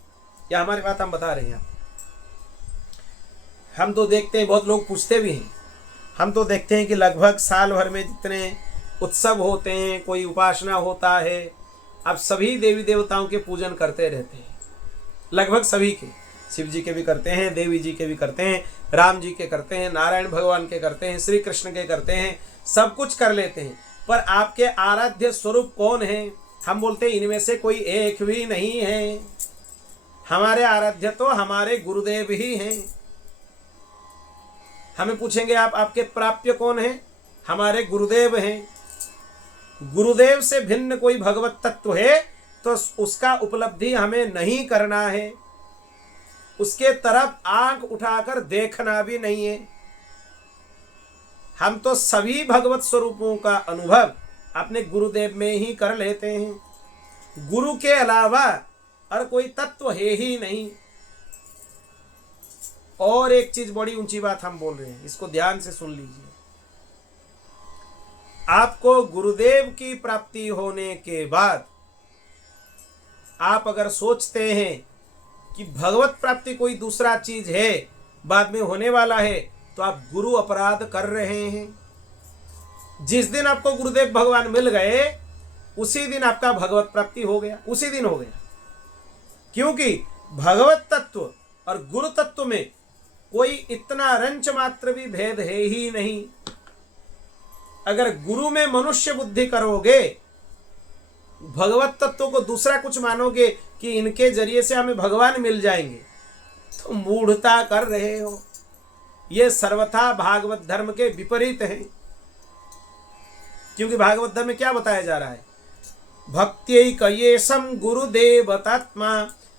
या हमारी बात हम बता रहे हैं, हम तो देखते हैं, बहुत लोग पूछते भी हैं, हम तो देखते हैं कि लगभग साल भर में जितने उत्सव होते हैं, कोई उपासना होता है, अब सभी देवी देवताओं के पूजन करते रहते हैं, लगभग सभी के, शिव जी के भी करते हैं, देवी जी के भी करते हैं, राम जी के करते हैं, नारायण भगवान के करते हैं, श्री कृष्ण के करते हैं, सब कुछ कर लेते हैं। पर आपके आराध्य स्वरूप कौन है? हम बोलते हैं इनमें से कोई एक भी नहीं है। हमारे आराध्य तो हमारे गुरुदेव ही हैं। हमें पूछेंगे आप आपके प्राप्य कौन है? हमारे गुरुदेव हैं। गुरुदेव से भिन्न कोई भगवत तत्व है तो उसका उपलब्धि हमें नहीं करना है, उसके तरफ आंख उठाकर देखना भी नहीं है। हम तो सभी भगवत स्वरूपों का अनुभव अपने गुरुदेव में ही कर लेते हैं। गुरु के अलावा और कोई तत्व है ही नहीं। और एक चीज, बड़ी ऊंची बात हम बोल रहे हैं, इसको ध्यान से सुन लीजिए। आपको गुरुदेव की प्राप्ति होने के बाद आप अगर सोचते हैं कि भगवत प्राप्ति कोई दूसरा चीज है, बाद में होने वाला है, तो आप गुरु अपराध कर रहे हैं। जिस दिन आपको गुरुदेव भगवान मिल गए उसी दिन आपका भगवत प्राप्ति हो गया, उसी दिन हो गया। क्योंकि भगवत तत्व और गुरु तत्व में कोई इतना रंच मात्र भी भेद है ही नहीं। अगर गुरु में मनुष्य बुद्धि करोगे, भगवत तत्व को दूसरा कुछ मानोगे कि इनके जरिए से हमें भगवान मिल जाएंगे, तो मूढ़ता कर रहे हो। यह सर्वथा भागवत धर्म के विपरीत है। क्योंकि भागवत धर्म में क्या बताया जा रहा है? भक्त्यैकयेशम गुरुदेवतात्मा,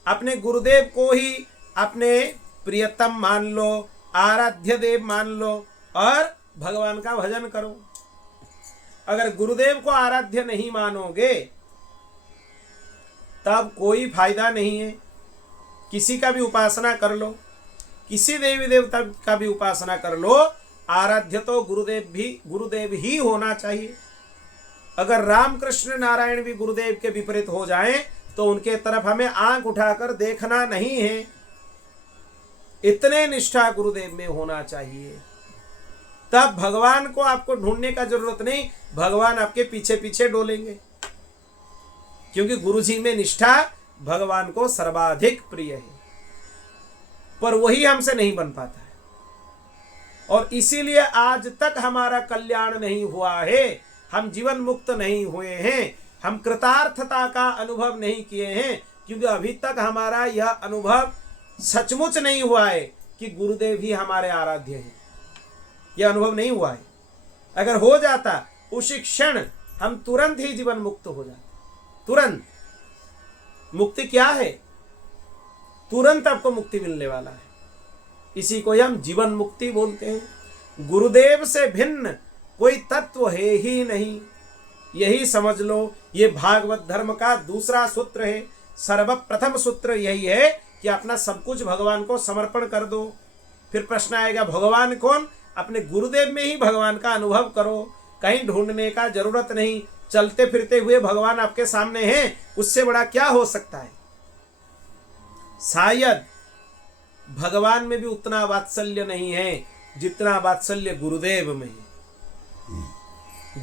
अपने गुरुदेव को ही अपने प्रियतम मान लो, आराध्य देव मान लो और भगवान का भजन करो। अगर गुरुदेव को आराध्य नहीं मानोगे तब कोई फायदा नहीं है। किसी का भी उपासना कर लो, किसी देवी देवता का भी उपासना कर लो, आराध्य तो गुरुदेव ही होना चाहिए। अगर रामकृष्ण नारायण भी गुरुदेव के विपरीत हो जाएं तो उनके तरफ हमें आंख उठाकर देखना नहीं है। इतने निष्ठा गुरुदेव में होना चाहिए, तब भगवान को आपको ढूंढने का जरूरत नहीं, भगवान आपके पीछे पीछे डोलेंगे। क्योंकि गुरु जी में निष्ठा भगवान को सर्वाधिक प्रिय है, पर वही हमसे नहीं बन पाता है और इसीलिए आज तक हमारा कल्याण नहीं हुआ है, हम जीवन मुक्त नहीं हुए हैं, हम कृतार्थता का अनुभव नहीं किए हैं, क्योंकि अभी तक हमारा यह अनुभव सचमुच नहीं हुआ है कि गुरुदेव ही हमारे आराध्य हैं। यह अनुभव नहीं हुआ है। अगर हो जाता उसी क्षण हम तुरंत ही जीवन मुक्त हो जाते। तुरंत मुक्ति क्या है? तुरंत आपको मुक्ति मिलने वाला है। इसी को हम जीवन मुक्ति बोलते हैं। गुरुदेव से भिन्न कोई तत्व है ही नहीं, यही समझ लो। ये भागवत धर्म का दूसरा सूत्र है। सर्वप्रथम सूत्र यही है कि अपना सब कुछ भगवान को समर्पण कर दो। फिर प्रश्न आएगा भगवान कौन? अपने गुरुदेव में ही भगवान का अनुभव करो, कहीं ढूंढने का जरूरत नहीं। चलते फिरते हुए भगवान आपके सामने हैं, उससे बड़ा क्या हो सकता है? शायद भगवान में भी उतना वात्सल्य नहीं है जितना वात्सल्य गुरुदेव में है।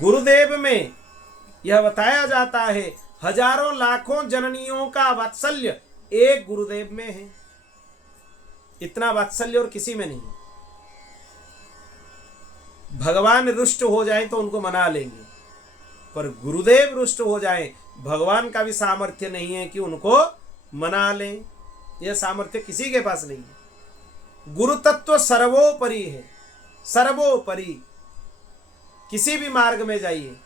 गुरुदेव में यह बताया जाता है हजारों लाखों जननियों का वात्सल्य एक गुरुदेव में है। इतना वात्सल्य और किसी में नहीं। भगवान रुष्ट हो जाए तो उनको मना लेंगे, पर गुरुदेव रुष्ट हो जाए भगवान का भी सामर्थ्य नहीं है कि उनको मना लें। यह सामर्थ्य किसी के पास नहीं है। गुरु तत्व सर्वोपरि है, सर्वोपरि। किसी भी मार्ग में जाइए,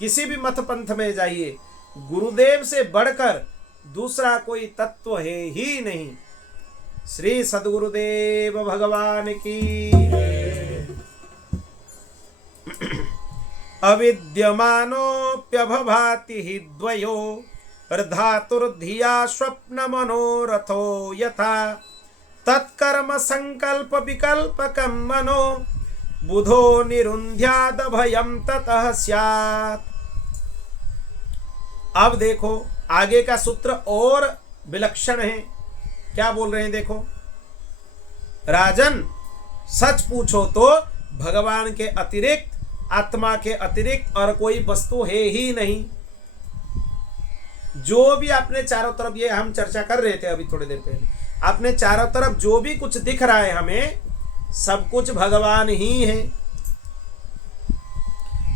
किसी भी मत पंथ में जाइए, गुरुदेव से बढ़कर दूसरा कोई तत्व है ही नहीं। श्री सद्गुरुदेव भगवान की। अविद्यमानोऽप्यभभाति हि द्वयो धातुर्धिया स्वप्न मनोरथो यथा तत्कर्म संकल्प विकल्पकं मनो बुधो निरुन्ध्याद भयं ततः स्यात्। अब देखो आगे का सूत्र और विलक्षण है। क्या बोल रहे हैं? देखो राजन, सच पूछो तो भगवान के अतिरिक्त, आत्मा के अतिरिक्त और कोई वस्तु है ही नहीं। जो भी अपने चारों तरफ, ये हम चर्चा कर रहे थे अभी थोड़ी देर पहले, अपने चारों तरफ जो भी कुछ दिख रहा है हमें, सब कुछ भगवान ही है।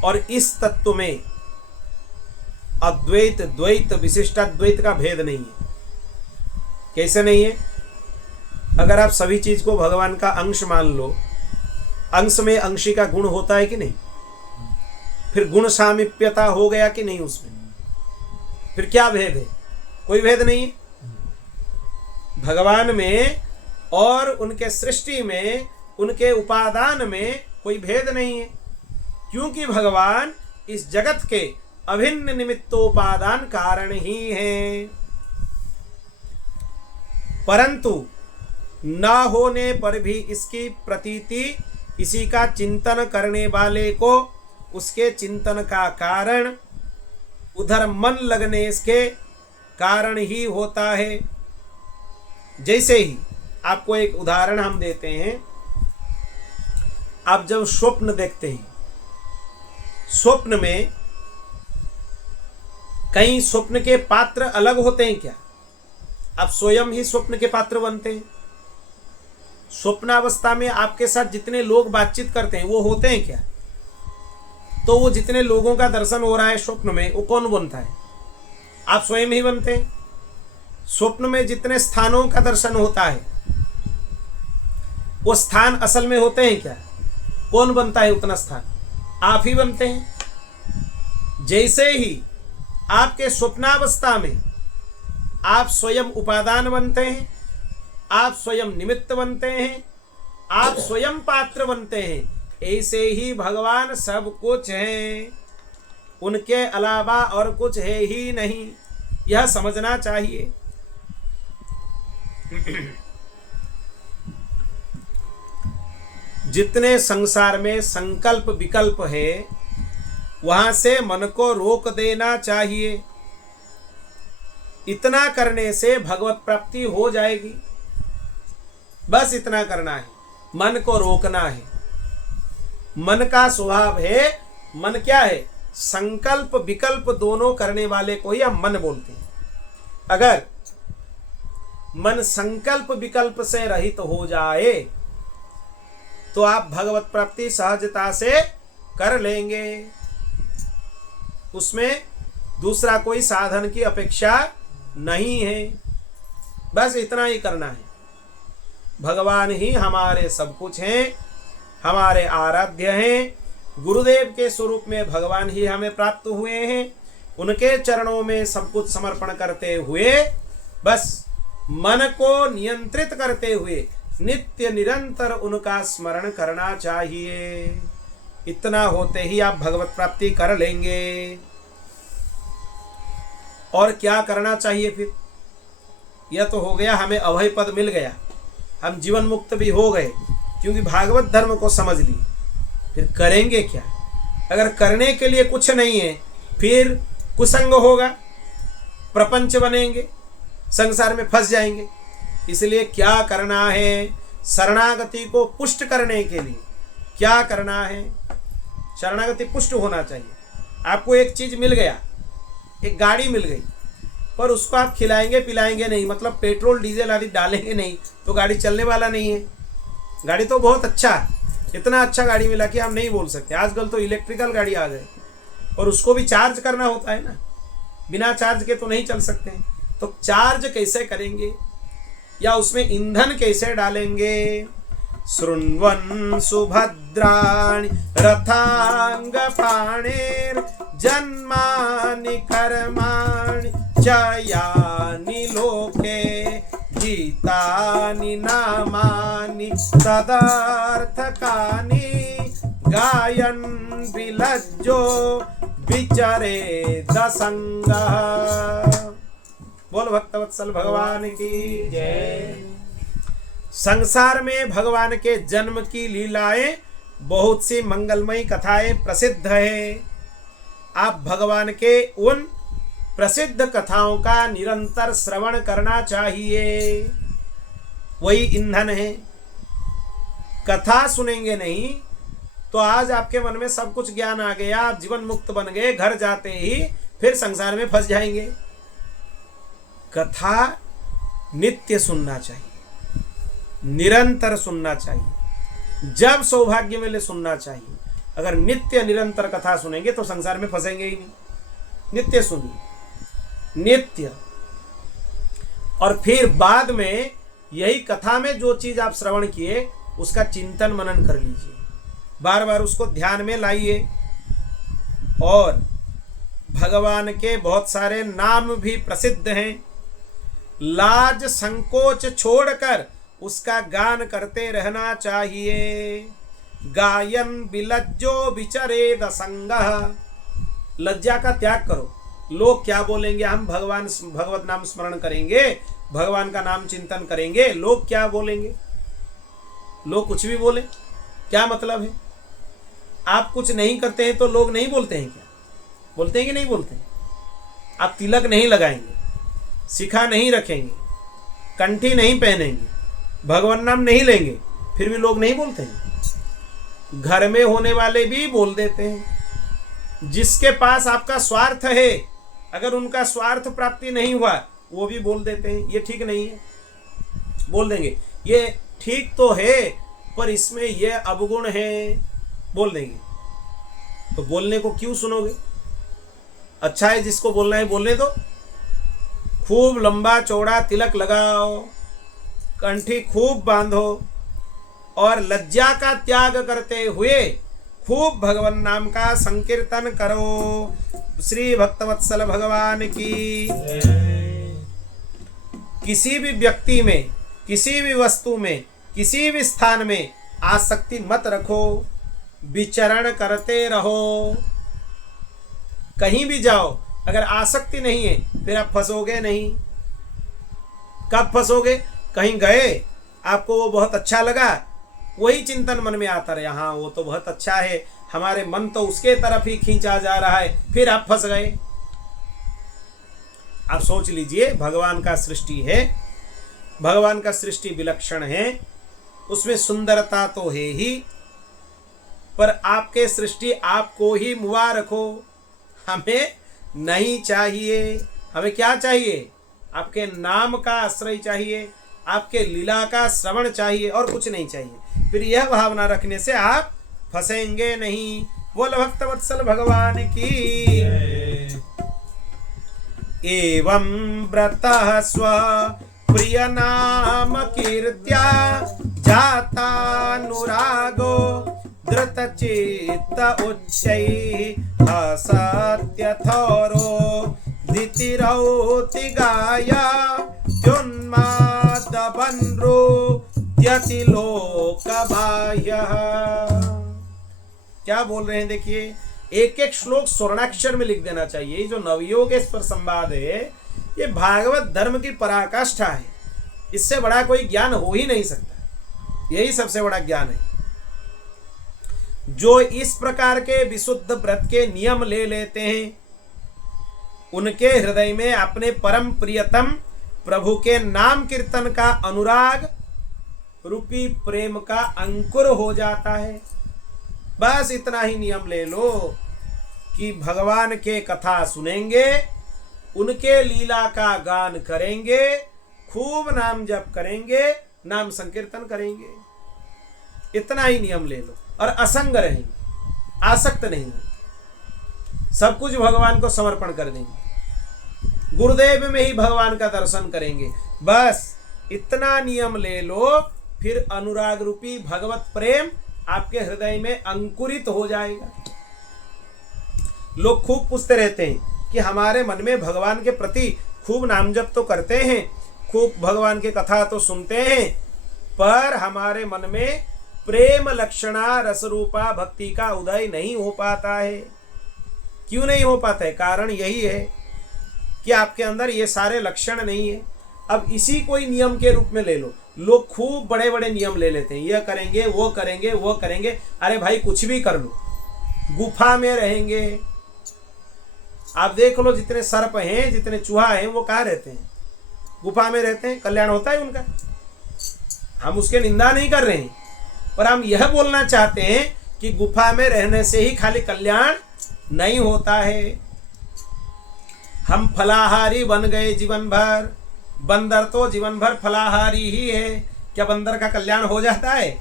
और इस तत्व में अद्वैत, द्वैत, विशिष्टाद्वैत का भेद नहीं है। कैसे नहीं है? अगर आप सभी चीज को भगवान का अंश मान लो, अंश में अंशी का गुण होता है कि नहीं? फिर गुण सामीप्यता हो गया कि नहीं उसमें? फिर क्या भेद है? कोई भेद नहीं है। भगवान में और उनके सृष्टि में, उनके उपादान में कोई भेद नहीं है, क्योंकि भगवान इस जगत के अभिन्न निमित्तोपादान कारण ही हैं। परंतु न होने पर भी इसकी प्रतीति, इसी का चिंतन करने वाले को उसके चिंतन का कारण, उधर मन लगने इसके कारण ही होता है। जैसे ही आपको एक उदाहरण हम देते हैं। आप जब स्वप्न देखते हैं, स्वप्न में कई स्वप्न के पात्र अलग होते हैं क्या? आप स्वयं ही स्वप्न के पात्र बनते हैं। स्वप्नावस्था में आपके साथ जितने लोग बातचीत करते हैं वो होते हैं क्या? तो वो जितने लोगों का दर्शन हो रहा है स्वप्न में, वो कौन बनता है? आप स्वयं ही बनते हैं। स्वप्न में जितने स्थानों का दर्शन होता है, वो स्थान असल में होते हैं क्या? कौन बनता है उतना स्थान? आप ही बनते हैं। जैसे ही आपके स्वप्नावस्था में आप स्वयं उपादान बनते हैं, आप स्वयं निमित्त बनते हैं, आप स्वयं पात्र बनते हैं, ऐसे ही भगवान सब कुछ हैं, उनके अलावा और कुछ है ही नहीं। यह समझना चाहिए। जितने संसार में संकल्प विकल्प है, वहां से मन को रोक देना चाहिए। इतना करने से भगवत प्राप्ति हो जाएगी। बस इतना करना है, मन को रोकना है। मन का स्वभाव है, मन क्या है? संकल्प विकल्प दोनों करने वाले को ही हम मन बोलते हैं। अगर मन संकल्प विकल्प से रहित हो जाए तो आप भगवत प्राप्ति सहजता से कर लेंगे। उसमें दूसरा कोई साधन की अपेक्षा नहीं है, बस इतना ही करना है। भगवान ही हमारे सब कुछ हैं, हमारे आराध्य हैं। गुरुदेव के स्वरूप में भगवान ही हमें प्राप्त हुए हैं। उनके चरणों में सब कुछ समर्पण करते हुए बस मन को नियंत्रित करते हुए नित्य निरंतर उनका स्मरण करना चाहिए। इतना होते ही आप भगवत प्राप्ति कर लेंगे। और क्या करना चाहिए फिर? यह तो हो गया, हमें अभय पद मिल गया, हम जीवन मुक्त भी हो गए क्योंकि भागवत धर्म को समझ ली। फिर करेंगे क्या? अगर करने के लिए कुछ नहीं है फिर कुसंग होगा, प्रपंच बनेंगे, संसार में फंस जाएंगे। इसलिए क्या करना है? शरणागति को पुष्ट करने के लिए क्या करना है? शरणागति पुष्ट होना चाहिए। आपको एक चीज मिल गया, एक गाड़ी मिल गई, पर उसको आप खिलाएंगे पिलाएंगे नहीं, मतलब पेट्रोल डीजल आदि डालेंगे नहीं, तो गाड़ी चलने वाला नहीं है। गाड़ी तो बहुत अच्छा है, इतना अच्छा गाड़ी मिला कि हम नहीं बोल सकते। आजकल तो इलेक्ट्रिकल गाड़ी आ गए और उसको भी चार्ज करना होता है ना, बिना चार्ज के तो नहीं चल सकते। तो चार्ज कैसे करेंगे या उसमें ईंधन कैसे डालेंगे? शृण्वन् सुभद्राणि रथांग पाणेर जन्मानि कर्माणि जयानि लोके गीतानि नामानि तदर्थकानि गायन् विलज्जो विचरे दसंगः। बोल भक्तवत्सल भगवान की जय। संसार में भगवान के जन्म की लीलाएं बहुत सी मंगलमयी कथाएं प्रसिद्ध है। आप भगवान के उन प्रसिद्ध कथाओं का निरंतर श्रवण करना चाहिए, वही ईंधन है। कथा सुनेंगे नहीं तो आज आपके मन में सब कुछ ज्ञान आ गया, आप जीवन मुक्त बन गए, घर जाते ही फिर संसार में फंस जाएंगे। कथा नित्य सुनना चाहिए, निरंतर सुनना चाहिए, जब सौभाग्य मिले सुनना चाहिए। अगर नित्य निरंतर कथा सुनेंगे तो संसार में फंसेंगे ही नहीं। नित्य सुनिए, नित्य। और फिर बाद में यही कथा में जो चीज आप श्रवण किए उसका चिंतन मनन कर लीजिए, बार बार उसको ध्यान में लाइए। और भगवान के बहुत सारे नाम भी प्रसिद्ध हैं। लाज संकोच छोड़कर उसका गान करते रहना चाहिए। गायन विलज्जो विचरे दसंगः। लज्जा का त्याग करो। लोग क्या बोलेंगे? हम भगवत नाम स्मरण करेंगे, भगवान का नाम चिंतन करेंगे, लोग क्या बोलेंगे? लोग कुछ भी बोले, क्या मतलब है? आप कुछ नहीं करते हैं तो लोग नहीं बोलते हैं क्या? बोलते हैं कि नहीं बोलते हैं? आप तिलक नहीं लगाएंगे, शिखा नहीं रखेंगे, कंठी नहीं पहनेंगे, भगवान नाम नहीं लेंगे, फिर भी लोग नहीं बोलते हैं? घर में होने वाले भी बोल देते हैं। जिसके पास आपका स्वार्थ है, अगर उनका स्वार्थ प्राप्ति नहीं हुआ वो भी बोल देते हैं ये ठीक नहीं है, बोल देंगे। ये ठीक तो है पर इसमें ये अवगुण है, बोल देंगे। तो बोलने को क्यों सुनोगे? अच्छा है, जिसको बोलना है बोलने दो। खूब लंबा चौड़ा तिलक लगाओ, कंठी खूब बांधो और लज्जा का त्याग करते हुए खूब भगवान नाम का संकीर्तन करो। श्री भक्तवत्सल भगवान की। किसी भी व्यक्ति में, किसी भी वस्तु में, किसी भी स्थान में आसक्ति मत रखो, विचरण करते रहो। कहीं भी जाओ, अगर आसक्ति नहीं है फिर आप फंसोगे नहीं। कब फंसोगे? कहीं गए, आपको वो बहुत अच्छा लगा, वही चिंतन मन में आता रहा, हाँ वो तो बहुत अच्छा है, हमारे मन तो उसके तरफ ही खींचा जा रहा है, फिर आप फंस गए। आप सोच लीजिए, भगवान का सृष्टि है, भगवान का सृष्टि विलक्षण है, उसमें सुंदरता तो है ही, पर आपके सृष्टि आपको ही मुआ रखो, हमें नहीं चाहिए। हमें क्या चाहिए? आपके नाम का आश्रय चाहिए, आपके लीला का श्रवण चाहिए और कुछ नहीं चाहिए। फिर यह भावना रखने से आप फंसेंगे नहीं। बोल भक्तवत्सल भगवान की। एवं व्रतः स्व प्रिय नाम कीर्त्या जातानुरागो धृतचित्त उच्चैः असत्यथोरो धितिरौति गाया द्युन्मादबन्धु द्यति लोकबाह्यः। क्या बोल रहे हैं देखिए, एक एक श्लोक स्वर्णाक्षर में लिख देना चाहिए। जो नवयोगेश्वर संवाद है ये भागवत धर्म की पराकाष्ठा है। इससे बड़ा कोई ज्ञान हो ही नहीं सकता। यही सबसे बड़ा ज्ञान है। जो इस प्रकार के विशुद्ध व्रत के नियम ले लेते हैं उनके हृदय में अपने परम प्रियतम प्रभु के नाम कीर्तन का अनुराग रूपी प्रेम का अंकुर हो जाता है। बस इतना ही नियम ले लो कि भगवान के कथा सुनेंगे, उनके लीला का गान करेंगे, खूब नाम जप करेंगे, नाम संकीर्तन करेंगे। इतना ही नियम ले लो और असंग रहेंगे, आसक्त नहीं, सब कुछ भगवान को समर्पण कर देंगे, गुरुदेव में ही भगवान का दर्शन करेंगे। बस इतना नियम ले लो, फिर अनुराग रूपी भगवत प्रेम आपके हृदय में अंकुरित हो जाएगा। लोग खूब पूछते रहते हैं कि हमारे मन में भगवान के प्रति खूब नाम जप तो करते हैं, खूब भगवान की कथा तो सुनते हैं, पर हमारे मन में प्रेम लक्षणा रसरूपा भक्ति का उदय नहीं हो पाता है। क्यों नहीं हो पाता है? कारण यही है कि आपके अंदर ये सारे लक्षण नहीं है। अब इसी कोई नियम के रूप में ले लो। लोग खूब बड़े बड़े नियम ले लेते हैं, यह करेंगे वो करेंगे वो करेंगे। अरे भाई कुछ भी कर लो, गुफा में रहेंगे। आप देख लो जितने सर्प हैं, जितने चूहा हैं, वो कहाँ रहते हैं? गुफा में रहते हैं। कल्याण होता है उनका। हम उसके निंदा नहीं कर रहे हैं, पर हम यह बोलना चाहते हैं कि गुफा में रहने से ही खाली कल्याण नहीं होता है। हम फलाहारी बन गए जीवन भर, बंदर तो जीवन भर फलाहारी ही है। क्या बंदर का कल्याण हो जाता है?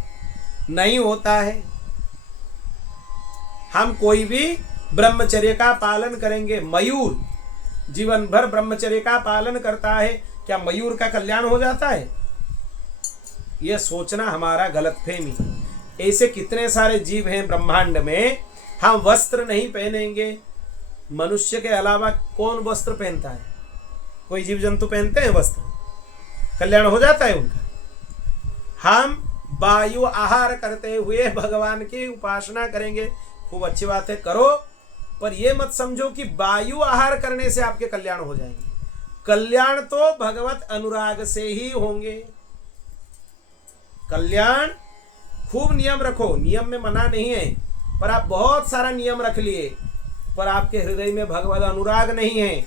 नहीं होता है। हम कोई भी ब्रह्मचर्य का पालन करेंगे। मयूर जीवन भर ब्रह्मचर्य का पालन करता है, क्या मयूर का कल्याण हो जाता है? यह सोचना हमारा गलतफहमी है। ऐसे कितने सारे जीव हैं ब्रह्मांड में। हम वस्त्र नहीं पहनेंगे, मनुष्य के अलावा कौन वस्त्र पहनता है? कोई जीव जंतु पहनते हैं वस्त्र, कल्याण हो जाता है उनका। हम वायु आहार करते हुए भगवान की उपासना करेंगे, खूब अच्छी बात है, करो, पर यह मत समझो कि वायु आहार करने से आपके कल्याण हो जाएंगे। कल्याण तो भगवत अनुराग से ही होंगे। कल्याण खूब नियम रखो, नियम में मना नहीं है, पर आप बहुत सारा नियम रख लिए, पर आपके हृदय में भगवत अनुराग नहीं है,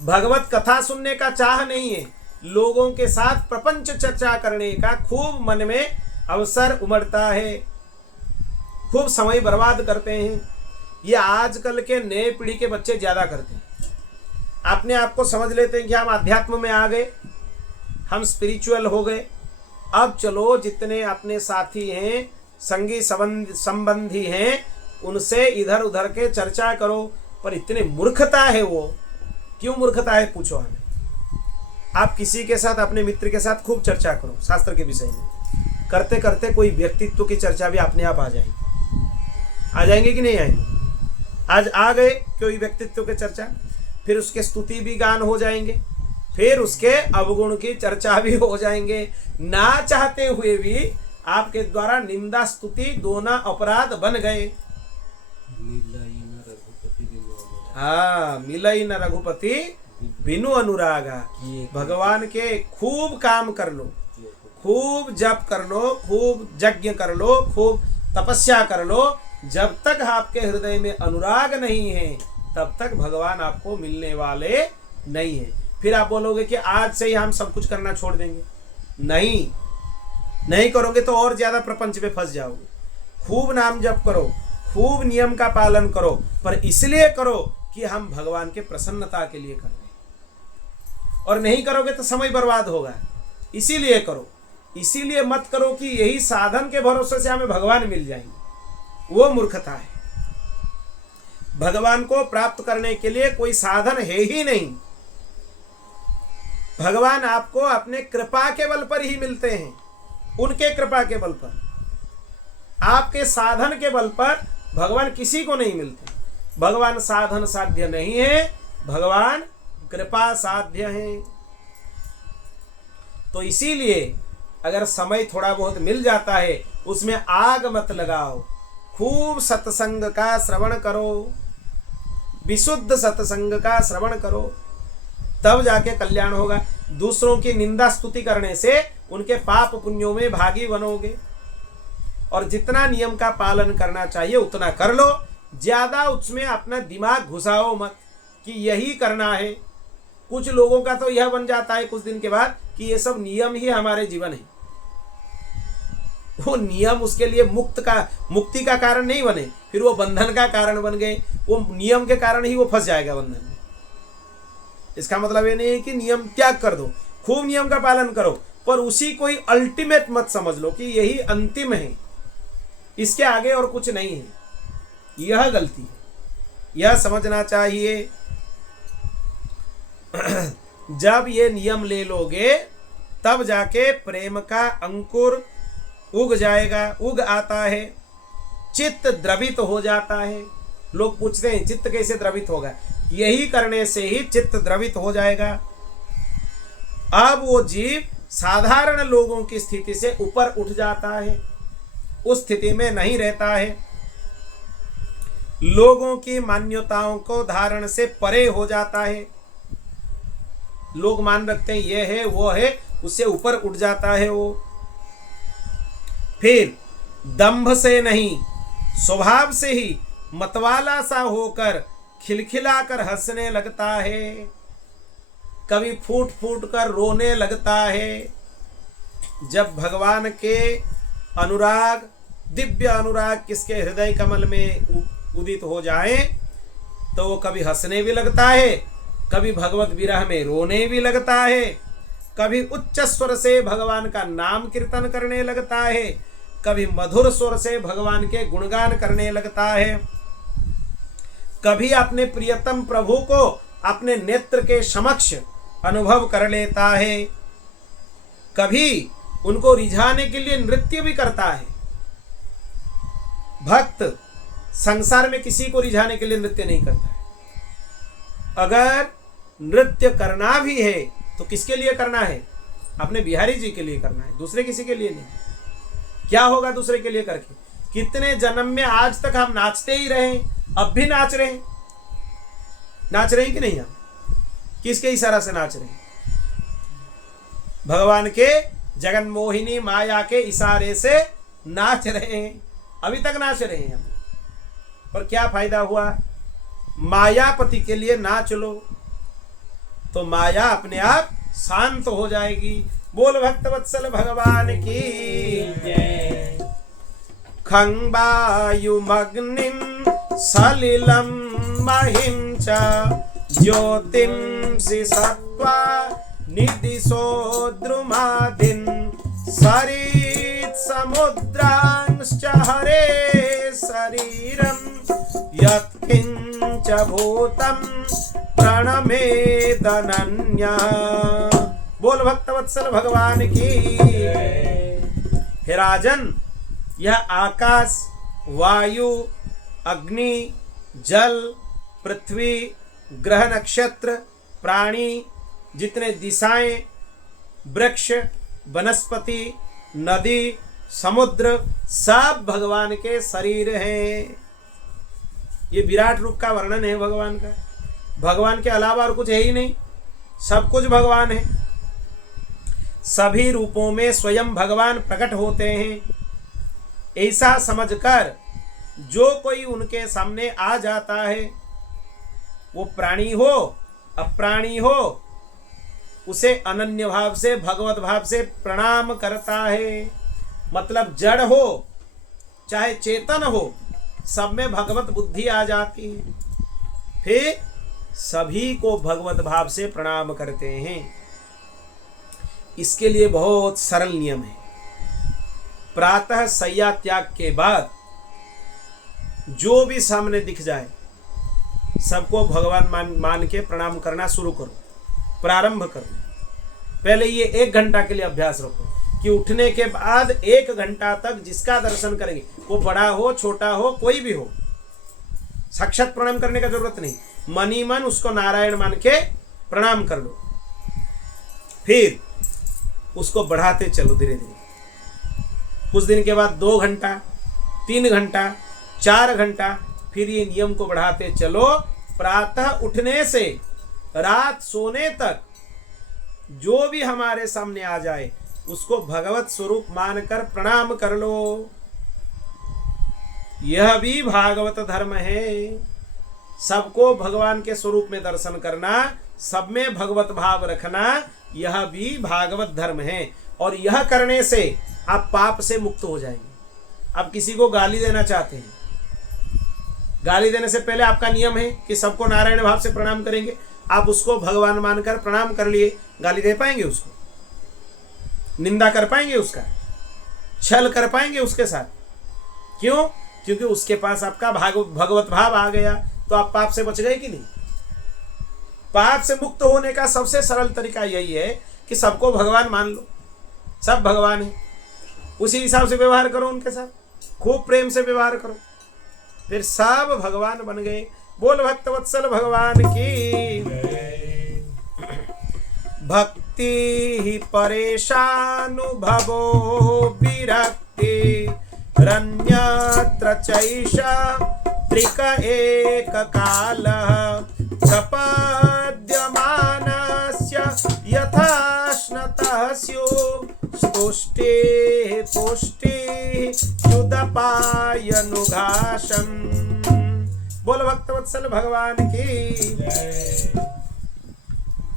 भगवत कथा सुनने का चाह नहीं है, लोगों के साथ प्रपंच चर्चा करने का खूब मन में अवसर उमड़ता है, खूब समय बर्बाद करते हैं। ये आजकल के नए पीढ़ी के बच्चे ज्यादा करते हैं। अपने आप को समझ लेते हैं कि हम अध्यात्म में आ गए, हम स्पिरिचुअल हो गए। अब चलो जितने अपने साथी हैं, संगी संबंधी हैं, उनसे इधर उधर के चर्चा करो। पर इतने मूर्खता है वो। क्यों मूर्खता है पूछो हमें। आप किसी के साथ, अपने मित्र के साथ खूब चर्चा करो शास्त्र के विषय में, करते करते कोई व्यक्तित्व की चर्चा भी अपने आप आ जाएंगे कि नहीं आएंगे? आज आ गए कोई व्यक्तित्व की चर्चा, फिर उसके स्तुति भी गान हो जाएंगे, फिर उसके अवगुण की चर्चा भी हो जाएंगे। ना चाहते हुए भी आपके द्वारा निंदा स्तुति दोनों अपराध बन गए। हाँ, मिलई न रघुपति बिनु अनुरागा। भगवान के खूब काम कर लो, खूब जप कर लो, खूब यज्ञ कर लो, खूब तपस्या कर लो। जब तक आपके हृदय में अनुराग नहीं है तब तक भगवान आपको मिलने वाले नहीं है। फिर आप बोलोगे कि आज से ही हम सब कुछ करना छोड़ देंगे। नहीं करोगे तो और ज्यादा प्रपंच में फंस जाओगे। खूब नाम जप करो, खूब नियम का पालन करो, पर इसलिए करो कि हम भगवान के प्रसन्नता के लिए कर रहे हैं, और नहीं करोगे तो समय बर्बाद होगा। इसीलिए करो। इसीलिए मत करो कि यही साधन के भरोसे से हमें भगवान मिल जाएंगे, वो मूर्खता है। भगवान को प्राप्त करने के लिए कोई साधन है ही नहीं। भगवान आपको अपने कृपा के बल पर ही मिलते हैं, उनके कृपा के बल पर। आपके साधन के बल पर भगवान किसी को नहीं मिलते। भगवान साधन साध्य नहीं है, भगवान कृपा साध्य है। तो इसीलिए अगर समय थोड़ा बहुत मिल जाता है, उसमें आग मत लगाओ, खूब सत्संग का श्रवण करो, विशुद्ध सत्संग का श्रवण करो, तब जाके कल्याण होगा। दूसरों की निंदा स्तुति करने से उनके पाप पुण्यों में भागी बनोगे। और जितना नियम का पालन करना चाहिए उतना कर लो, ज्यादा उसमें अपना दिमाग घुसाओ मत कि यही करना है। कुछ लोगों का तो यह बन जाता है कुछ दिन के बाद कि ये सब नियम ही हमारे जीवन है। वो नियम उसके लिए मुक्ति का कारण नहीं बने, फिर वो बंधन का कारण बन गए। वो नियम के कारण ही वो फंस जाएगा बंधन में। इसका मतलब ये नहीं है कि नियम त्याग कर दो, खूब नियम का पालन करो, पर उसी को ही अल्टीमेट मत समझ लो कि यही अंतिम है, इसके आगे और कुछ नहीं है। यह गलती है, यह समझना चाहिए। जब ये नियम ले लोगे तब जाके प्रेम का अंकुर उग जाएगा, उग आता है, चित्त द्रवित हो जाता है। लोग पूछते हैं चित्त कैसे द्रवित होगा? यही करने से ही चित्त द्रवित हो जाएगा। अब वो जीव साधारण लोगों की स्थिति से ऊपर उठ जाता है, उस स्थिति में नहीं रहता है। लोगों की मान्यताओं को धारण से परे हो जाता है। लोग मान रखते हैं ये है वो है, उससे ऊपर उठ जाता है वो। फिर दंभ से नहीं, स्वभाव से ही मतवाला सा होकर खिलखिलाकर हंसने लगता है, कभी फूट फूट कर रोने लगता है। जब भगवान के अनुराग, दिव्य अनुराग किसके हृदय कमल में उदित हो जाए तो वो कभी हंसने भी लगता है, कभी भगवत विरह में रोने भी लगता है, कभी उच्च स्वर से भगवान का नाम कीर्तन करने लगता है, कभी मधुर स्वर से भगवान के गुणगान करने लगता है, कभी अपने प्रियतम प्रभु को अपने नेत्र के समक्ष अनुभव कर लेता है, कभी उनको रिझाने के लिए नृत्य भी करता है। भक्त संसार में किसी को रिझाने के लिए नृत्य नहीं करता है। अगर नृत्य करना भी है तो किसके लिए करना है? अपने बिहारी जी के लिए करना है, दूसरे किसी के लिए नहीं। क्या होगा दूसरे के लिए करके? कितने जन्म में आज तक हम नाचते ही रहे, अब भी नाच रहे हैं। नाच रहे हैं कि नहीं? हम किसके इशारा से नाच रहे हैं? भगवान के जगन मोहिनी माया के इशारे से नाच रहे हैं, अभी तक नाच रहे हैं हम। पर क्या फायदा हुआ? मायापति के लिए नाच लो तो माया अपने आप शांत हो जाएगी। बोल भक्तवत्सल भगवान की जय। खंबायुमग्निं सलिलं महिं च ज्योतिंसि सत्त्वा निदिशो द्रुमादिन् सरित् समुद्रांश्च हरे शरीरं यत्किंच भूतं प्रणमेदनन्यः। बोल भक्तवत्सल भगवान की। हे राजन, यह आकाश, वायु, अग्नि, जल, पृथ्वी, ग्रह, नक्षत्र, प्राणी, जितने दिशाएं, वृक्ष, वनस्पति, नदी, समुद्र, सब भगवान के शरीर हैं। ये विराट रूप का वर्णन है भगवान का। भगवान के अलावा और कुछ है ही नहीं, सब कुछ भगवान है। सभी रूपों में स्वयं भगवान प्रकट होते हैं। ऐसा समझकर जो कोई उनके सामने आ जाता है, वो प्राणी हो अप्राणी हो, उसे अनन्य भाव से, भगवत भाव से प्रणाम करता है। मतलब जड़ हो चाहे चेतन हो, सब में भगवत बुद्धि आ जाती है। फिर सभी को भगवत भाव से प्रणाम करते हैं। इसके लिए बहुत सरल नियम है। प्रातः शय्या त्याग के बाद जो भी सामने दिख जाए सबको भगवान मान के प्रणाम करना शुरू करो, प्रारंभ करो। पहले ये 1 घंटा के लिए अभ्यास रखो कि उठने के बाद 1 घंटा तक जिसका दर्शन करेंगे, वो बड़ा हो छोटा हो कोई भी हो, साक्षात प्रणाम करने का जरूरत नहीं, मन ही मन उसको नारायण मान के प्रणाम कर लो। फिर उसको बढ़ाते चलो धीरे धीरे। कुछ दिन के बाद 2 घंटा, 3 घंटा, 4 घंटा, फिर ये नियम को बढ़ाते चलो। प्रातः उठने से रात सोने तक जो भी हमारे सामने आ जाए उसको भगवत स्वरूप मानकर प्रणाम कर लो। यह भी भागवत धर्म है। सबको भगवान के स्वरूप में दर्शन करना, सब में भगवत भाव रखना, यह भी भागवत धर्म है। और यह करने से आप पाप से मुक्त हो जाएंगे। आप किसी को गाली देना चाहते हैं, गाली देने से पहले आपका नियम है कि सबको नारायण भाव से प्रणाम करेंगे। आप उसको भगवान मानकर प्रणाम कर लिए, गाली दे पाएंगे उसको? निंदा कर पाएंगे उसका? छल कर पाएंगे उसके साथ? क्यों? क्योंकि उसके पास आपका भगवत भाव आ गया। तो आप पाप से बच गए कि नहीं? पाप से मुक्त होने का सबसे सरल तरीका यही है कि सबको भगवान मान लो। सब भगवान है, उसी हिसाब से व्यवहार करो उनके साथ, खूब प्रेम से व्यवहार करो, फिर सब भगवान बन गए। बोल भक्तवत्सल भगवान की। भक्ति ही परेशानुभवो विरक्ति रन्यत्र चैषा त्रिक एक कालः प्रपद्यमानस्य यथाश्नतः स्युः स्तुष्टिः पुष्टिः युदपायनुघासम्। बोल भक्तवत्सल भगवान की।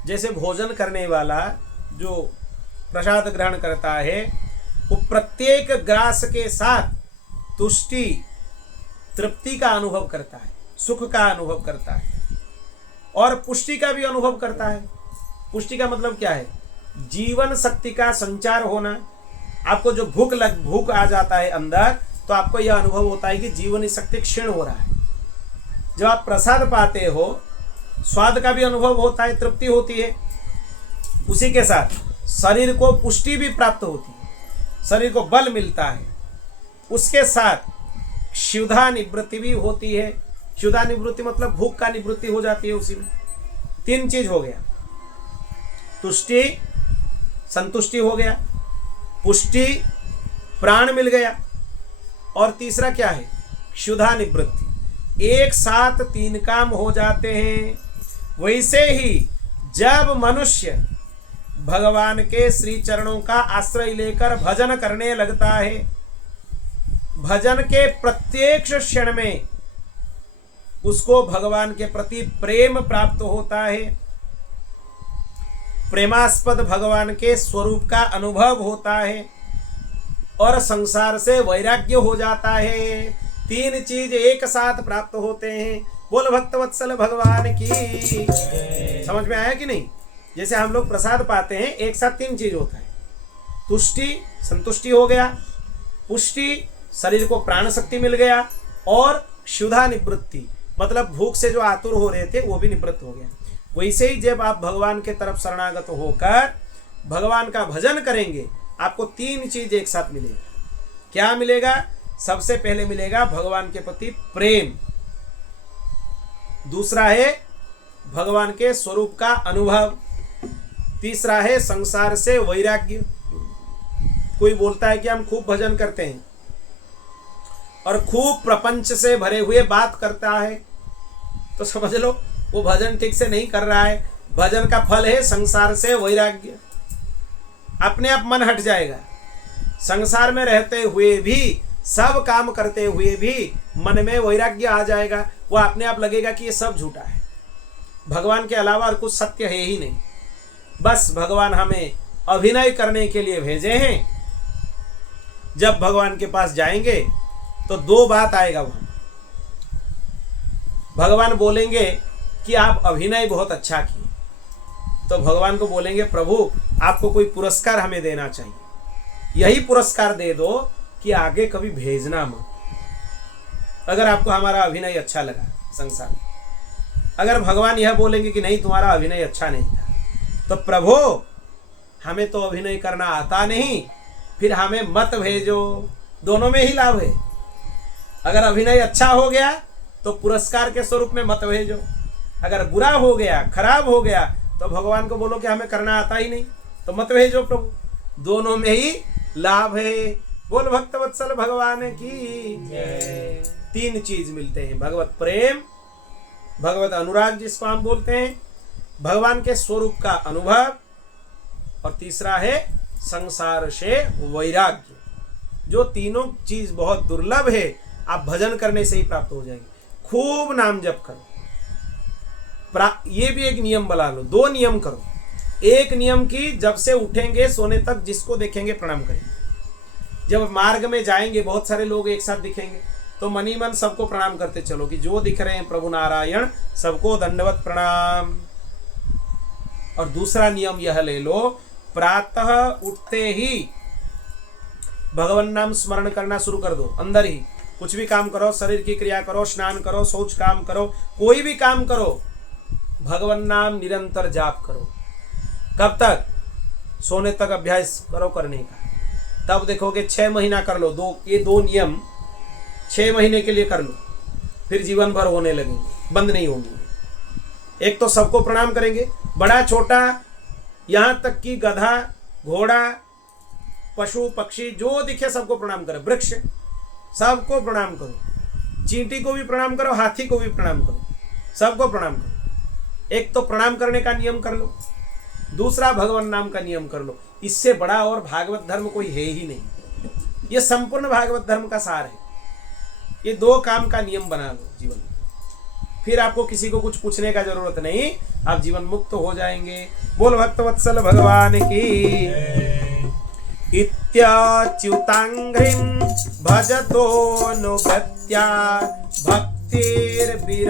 जैसे भोजन करने वाला जो प्रसाद ग्रहण करता है वो प्रत्येक ग्रास के साथ तुष्टि, तृप्ति का अनुभव करता है, सुख का अनुभव करता है और पुष्टि का भी अनुभव करता है। पुष्टि का मतलब क्या है? जीवन शक्ति का संचार होना। आपको जो भूख आ जाता है अंदर, तो आपको यह अनुभव होता है कि जीवन शक्ति क्षीण हो रहा है। जब आप प्रसाद पाते हो, स्वाद का भी अनुभव होता है, तृप्ति होती है। उसी के साथ शरीर को पुष्टि भी प्राप्त होती है, शरीर को बल मिलता है। उसके साथ क्षुधा निवृत्ति भी होती है। क्षुधा निवृत्ति मतलब भूख का निवृत्ति हो जाती है उसी में। 3 चीज हो गया, तुष्टि, संतुष्टि हो गया, पुष्टि, प्राण मिल गया, और तीसरा क्या है? क्षुधा निवृत्ति। एक साथ 3 काम हो जाते हैं। वैसे ही जब मनुष्य भगवान के श्री चरणों का आश्रय लेकर भजन करने लगता है, भजन के प्रत्येक क्षण में उसको भगवान के प्रति प्रेम प्राप्त होता है, प्रेमास्पद भगवान के स्वरूप का अनुभव होता है और संसार से वैराग्य हो जाता है। 3 चीज एक साथ प्राप्त होते हैं। बोल भक्तवत्सल भगवान की। समझ में आया कि नहीं? जैसे हम लोग प्रसाद पाते हैं, एक साथ 3 चीज होता है। तुष्टि, संतुष्टि हो गया, पुष्टि, शरीर को प्राण शक्ति मिल गया, और क्षुधा निवृत्ति मतलब भूख से जो आतुर हो रहे थे वो भी निवृत्त हो गया। वैसे ही जब आप भगवान के तरफ शरणागत होकर भगवान का भजन करेंगे, आपको 3 चीज एक साथ मिलेगा। क्या मिलेगा? सबसे पहले मिलेगा भगवान के प्रति प्रेम, दूसरा है भगवान के स्वरूप का अनुभव, तीसरा है संसार से वैराग्य। कोई बोलता है कि हम खूब भजन करते हैं और खूब प्रपंच से भरे हुए बात करता है, तो समझ लो वो भजन ठीक से नहीं कर रहा है। भजन का फल है संसार से वैराग्य। अपने आप मन हट जाएगा। संसार में रहते हुए भी, सब काम करते हुए भी मन में वैराग्य आ जाएगा। वो अपने आप लगेगा कि ये सब झूठा है, भगवान के अलावा और कुछ सत्य है ही नहीं। बस भगवान हमें अभिनय करने के लिए भेजे हैं। जब भगवान के पास जाएंगे तो 2 बात आएगा वहां। भगवान बोलेंगे कि आप अभिनय बहुत अच्छा किए, तो भगवान को बोलेंगे प्रभु आपको कोई पुरस्कार हमें देना चाहिए, यही पुरस्कार दे दो कि आगे कभी भेजना मत, अगर आपको हमारा अभिनय अच्छा लगा संसार में। अगर भगवान यह बोलेंगे कि नहीं तुम्हारा अभिनय अच्छा नहीं था, तो प्रभु हमें तो अभिनय करना आता नहीं, फिर हमें मत भेजो। दोनों में ही लाभ है। अगर अभिनय अच्छा हो गया तो पुरस्कार के स्वरूप में मत भेजो, अगर बुरा हो गया, खराब हो गया, तो भगवान को बोलो कि हमें करना आता ही नहीं, तो मत भेजो प्रभु। दोनों में ही लाभ है। बोल भक्तवत्सल भगवान की जय। 3 चीज मिलते हैं, भगवत प्रेम, भगवत अनुराग जिसको हम बोलते हैं, भगवान के स्वरूप का अनुभव, और तीसरा है संसार से वैराग्य। जो तीनों चीज बहुत दुर्लभ है, आप भजन करने से ही प्राप्त हो जाएंगे। खूब नाम जप करो। ये भी एक नियम बना लो, 2 नियम करो। एक नियम की, जब से उठेंगे सोने तक जिसको देखेंगे प्रणाम करेंगे। जब मार्ग में जाएंगे बहुत सारे लोग एक साथ दिखेंगे तो मनी मन सबको प्रणाम करते चलो कि जो दिख रहे हैं प्रभु नारायण सबको दंडवत प्रणाम। और दूसरा नियम यह ले लो, प्रातः उठते ही भगवान नाम स्मरण करना शुरू कर दो। अंदर ही कुछ भी काम करो, शरीर की क्रिया करो, स्नान करो, शौच काम करो, कोई भी काम करो, भगवान नाम निरंतर जाप करो। कब तक? सोने तक अभ्यास करो करने का। तब देखोगे 6 महीना कर लो, ये 2 नियम 6 महीने के लिए कर लो, फिर जीवन भर होने लगेंगे, बंद नहीं होंगे। एक तो सबको प्रणाम करेंगे, बड़ा छोटा, यहाँ तक कि गधा, घोड़ा, पशु पक्षी जो दिखे सबको प्रणाम करो, वृक्ष सबको प्रणाम करो, चींटी को भी प्रणाम करो, हाथी को भी प्रणाम करो, सबको प्रणाम करो। एक तो प्रणाम करने का नियम कर लो, दूसरा भगवान नाम का नियम कर लो। इससे बड़ा और भागवत धर्म कोई है ही नहीं। ये संपूर्ण भागवत धर्म का सार है। ये 2 काम का नियम बना लो जीवन में, फिर आपको किसी को कुछ पूछने का जरूरत नहीं, आप जीवन मुक्त हो जाएंगे। बोल भक्तवत्सल भगवान की। इत्याच्युतांघ्रिं भजतोऽनुगत्या भक्तिर्विरक्तिर्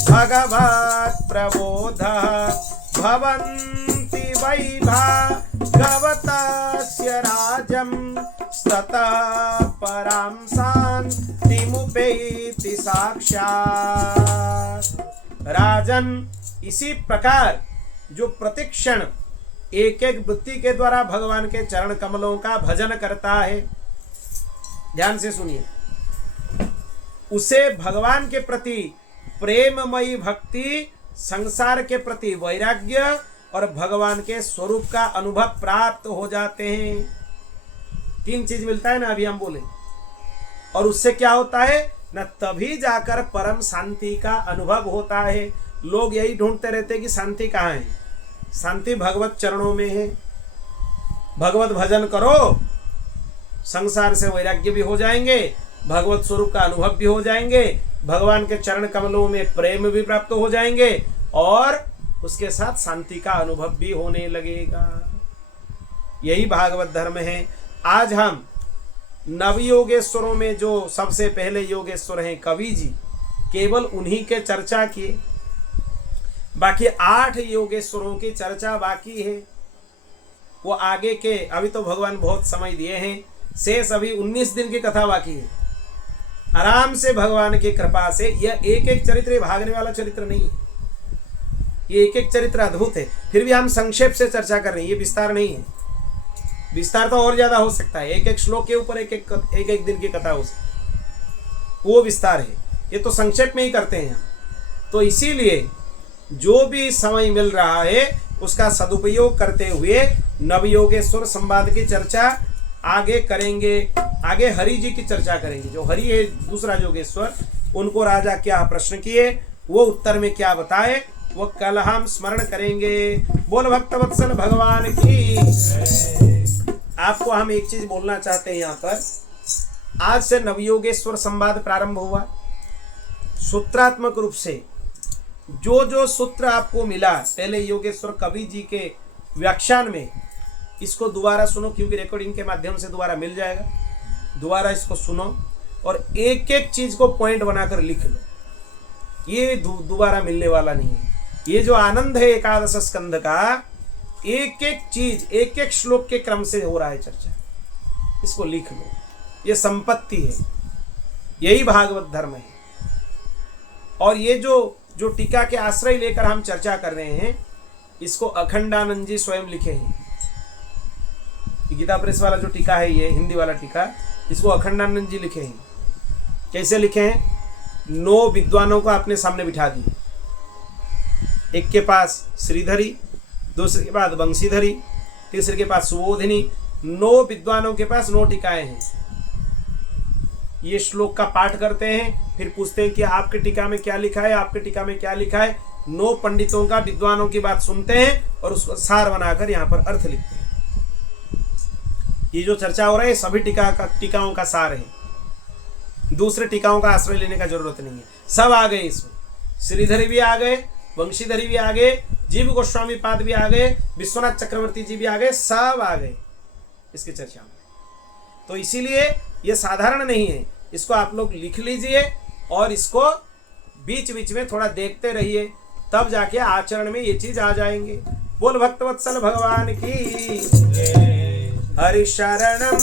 भगवत् प्रबोधः भवन्ति वै भागवतस्य राजं ततः परां शान्तिमुपैति साक्षात्। राजन, इसी प्रकार जो प्रतिक्षण एक एक वृत्ति के द्वारा भगवान के चरण कमलों का भजन करता है, ध्यान से सुनिए, उसे भगवान के प्रति प्रेममयी भक्ति, संसार के प्रति वैराग्य और भगवान के स्वरूप का अनुभव प्राप्त हो जाते हैं। 3 चीज मिलता है ना, अभी हम बोले। और उससे क्या होता है ना, तभी जाकर परम शांति का अनुभव होता है। लोग यही ढूंढते रहते हैं कि शांति कहाँ है। शांति भगवत चरणों में है। भगवत भजन करो, संसार से वैराग्य भी हो जाएंगे, भगवत स्वरूप का अनुभव भी हो जाएंगे, भगवान के चरण कमलों में प्रेम भी प्राप्त हो जाएंगे, और उसके साथ शांति का अनुभव भी होने लगेगा। यही भागवत धर्म है। आज हम नवयोगेश्वरों में जो सबसे पहले योगेश्वर हैं कवि जी, केवल उन्हीं के चर्चा किए। बाकी 8 योगेश्वरों की चर्चा बाकी है। वो आगे के, अभी तो भगवान बहुत समय दिए हैं, शेष अभी 19 दिन की कथा बाकी है। आराम से भगवान की कृपा से, यह एक एक चरित्र भागने वाला चरित्र नहीं है, ये एक एक चरित्र अद्भुत है। फिर भी हम संक्षेप से चर्चा कर रहे हैं, ये विस्तार नहीं है। विस्तार तो और ज्यादा हो सकता है, एक एक श्लोक के ऊपर एक एक दिन की कथा हो सकती है, वो विस्तार है। ये तो संक्षेप में ही करते हैं हम। तो इसीलिए जो भी समय मिल रहा है उसका सदुपयोग करते हुए नवयोगेश्वर संवाद की चर्चा आगे करेंगे। आगे हरि जी की चर्चा करेंगे। जो हरि है दूसरा योगेश्वर, उनको राजा क्या प्रश्न किए, वो उत्तर में क्या बताए, वो कल हम स्मरण करेंगे। बोल भक्तवत्सल भगवान की। आपको हम एक चीज बोलना चाहते हैं यहाँ पर। आज से नवयोगेश्वर संवाद प्रारंभ हुआ। सूत्रात्मक रूप से जो जो सूत्र आपको मिला पहले योगेश्वर कवि जी के व्याख्यान में, इसको दोबारा सुनो, क्योंकि रिकॉर्डिंग के माध्यम से दोबारा मिल जाएगा। दोबारा इसको सुनो और एक एक चीज को पॉइंट बनाकर लिख लो। ये दोबारा मिलने वाला नहीं है। ये जो आनंद है एकादश स्कंध का, एक एक चीज एक एक श्लोक के क्रम से हो रहा है चर्चा। इसको लिख लो, ये संपत्ति है, यही भागवत धर्म है। और ये जो टीका के आश्रय लेकर हम चर्चा कर रहे हैं, इसको अखंडानंद जी स्वयं लिखे हैं। गीता प्रेस वाला जो टीका है, ये हिंदी वाला टीका, इसको अखंडानंद जी लिखे हैं। कैसे लिखे हैं? 9 विद्वानों को अपने सामने बिठा दिए। एक के पास श्रीधरी, दूसरे के पास वंशीधरी, तीसरे के पास सुबोधिनी। 9 विद्वानों के पास 9 टीकाएं हैं। ये श्लोक का पाठ करते हैं, फिर पूछते हैं कि आपके टीका में क्या लिखा है, आपके टीका में क्या लिखा है। 9 पंडितों का, विद्वानों की बात सुनते हैं और उसको सार बनाकर यहाँ पर अर्थ लिखते हैं। ये जो चर्चा हो रहा है सभी टीकाओं का सार है। दूसरे टीकाओं का आश्रय लेने का जरूरत नहीं है। सब आ गए इसमें। श्रीधरी भी आ गए, वंशीधरी भी आ गए, जीव गोस्वामी पाद भी आ गए, विश्वनाथ चक्रवर्ती जी भी आ गए, सब आ गए इसकी चर्चा में। तो इसीलिए ये साधारण नहीं है। इसको आप लोग लिख लीजिए और इसको बीच बीच में थोड़ा देखते रहिए, तब जाके आचरण में ये चीज आ जाएंगे। बोल भक्तवत्सल भगवान की हरि शरणम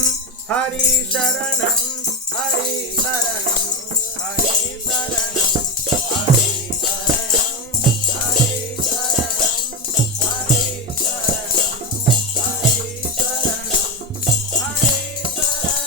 हरि शरणम हरि शरणम हरि शरणम हरि शरणम हरि शरणम हरि शरणम हरि शरणम हरि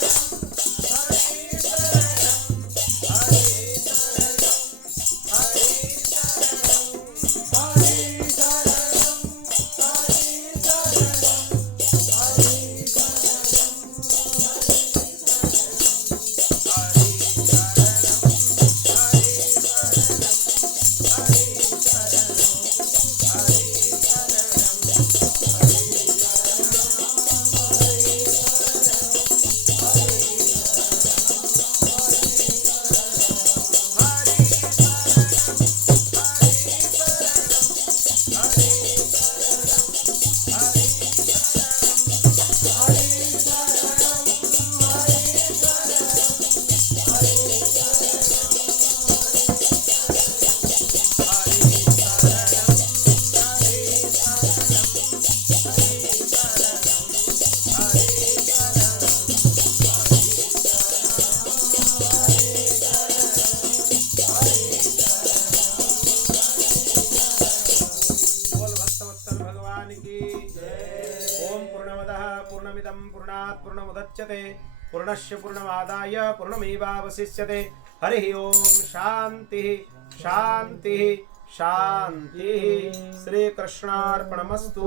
पूर्णमुदच्यते पूर्णस्य पूर्णमादाय पूर्णमेवावशिष्यते। हरि ओम शांति शांति शांति। श्री कृष्णार्पणमस्तु।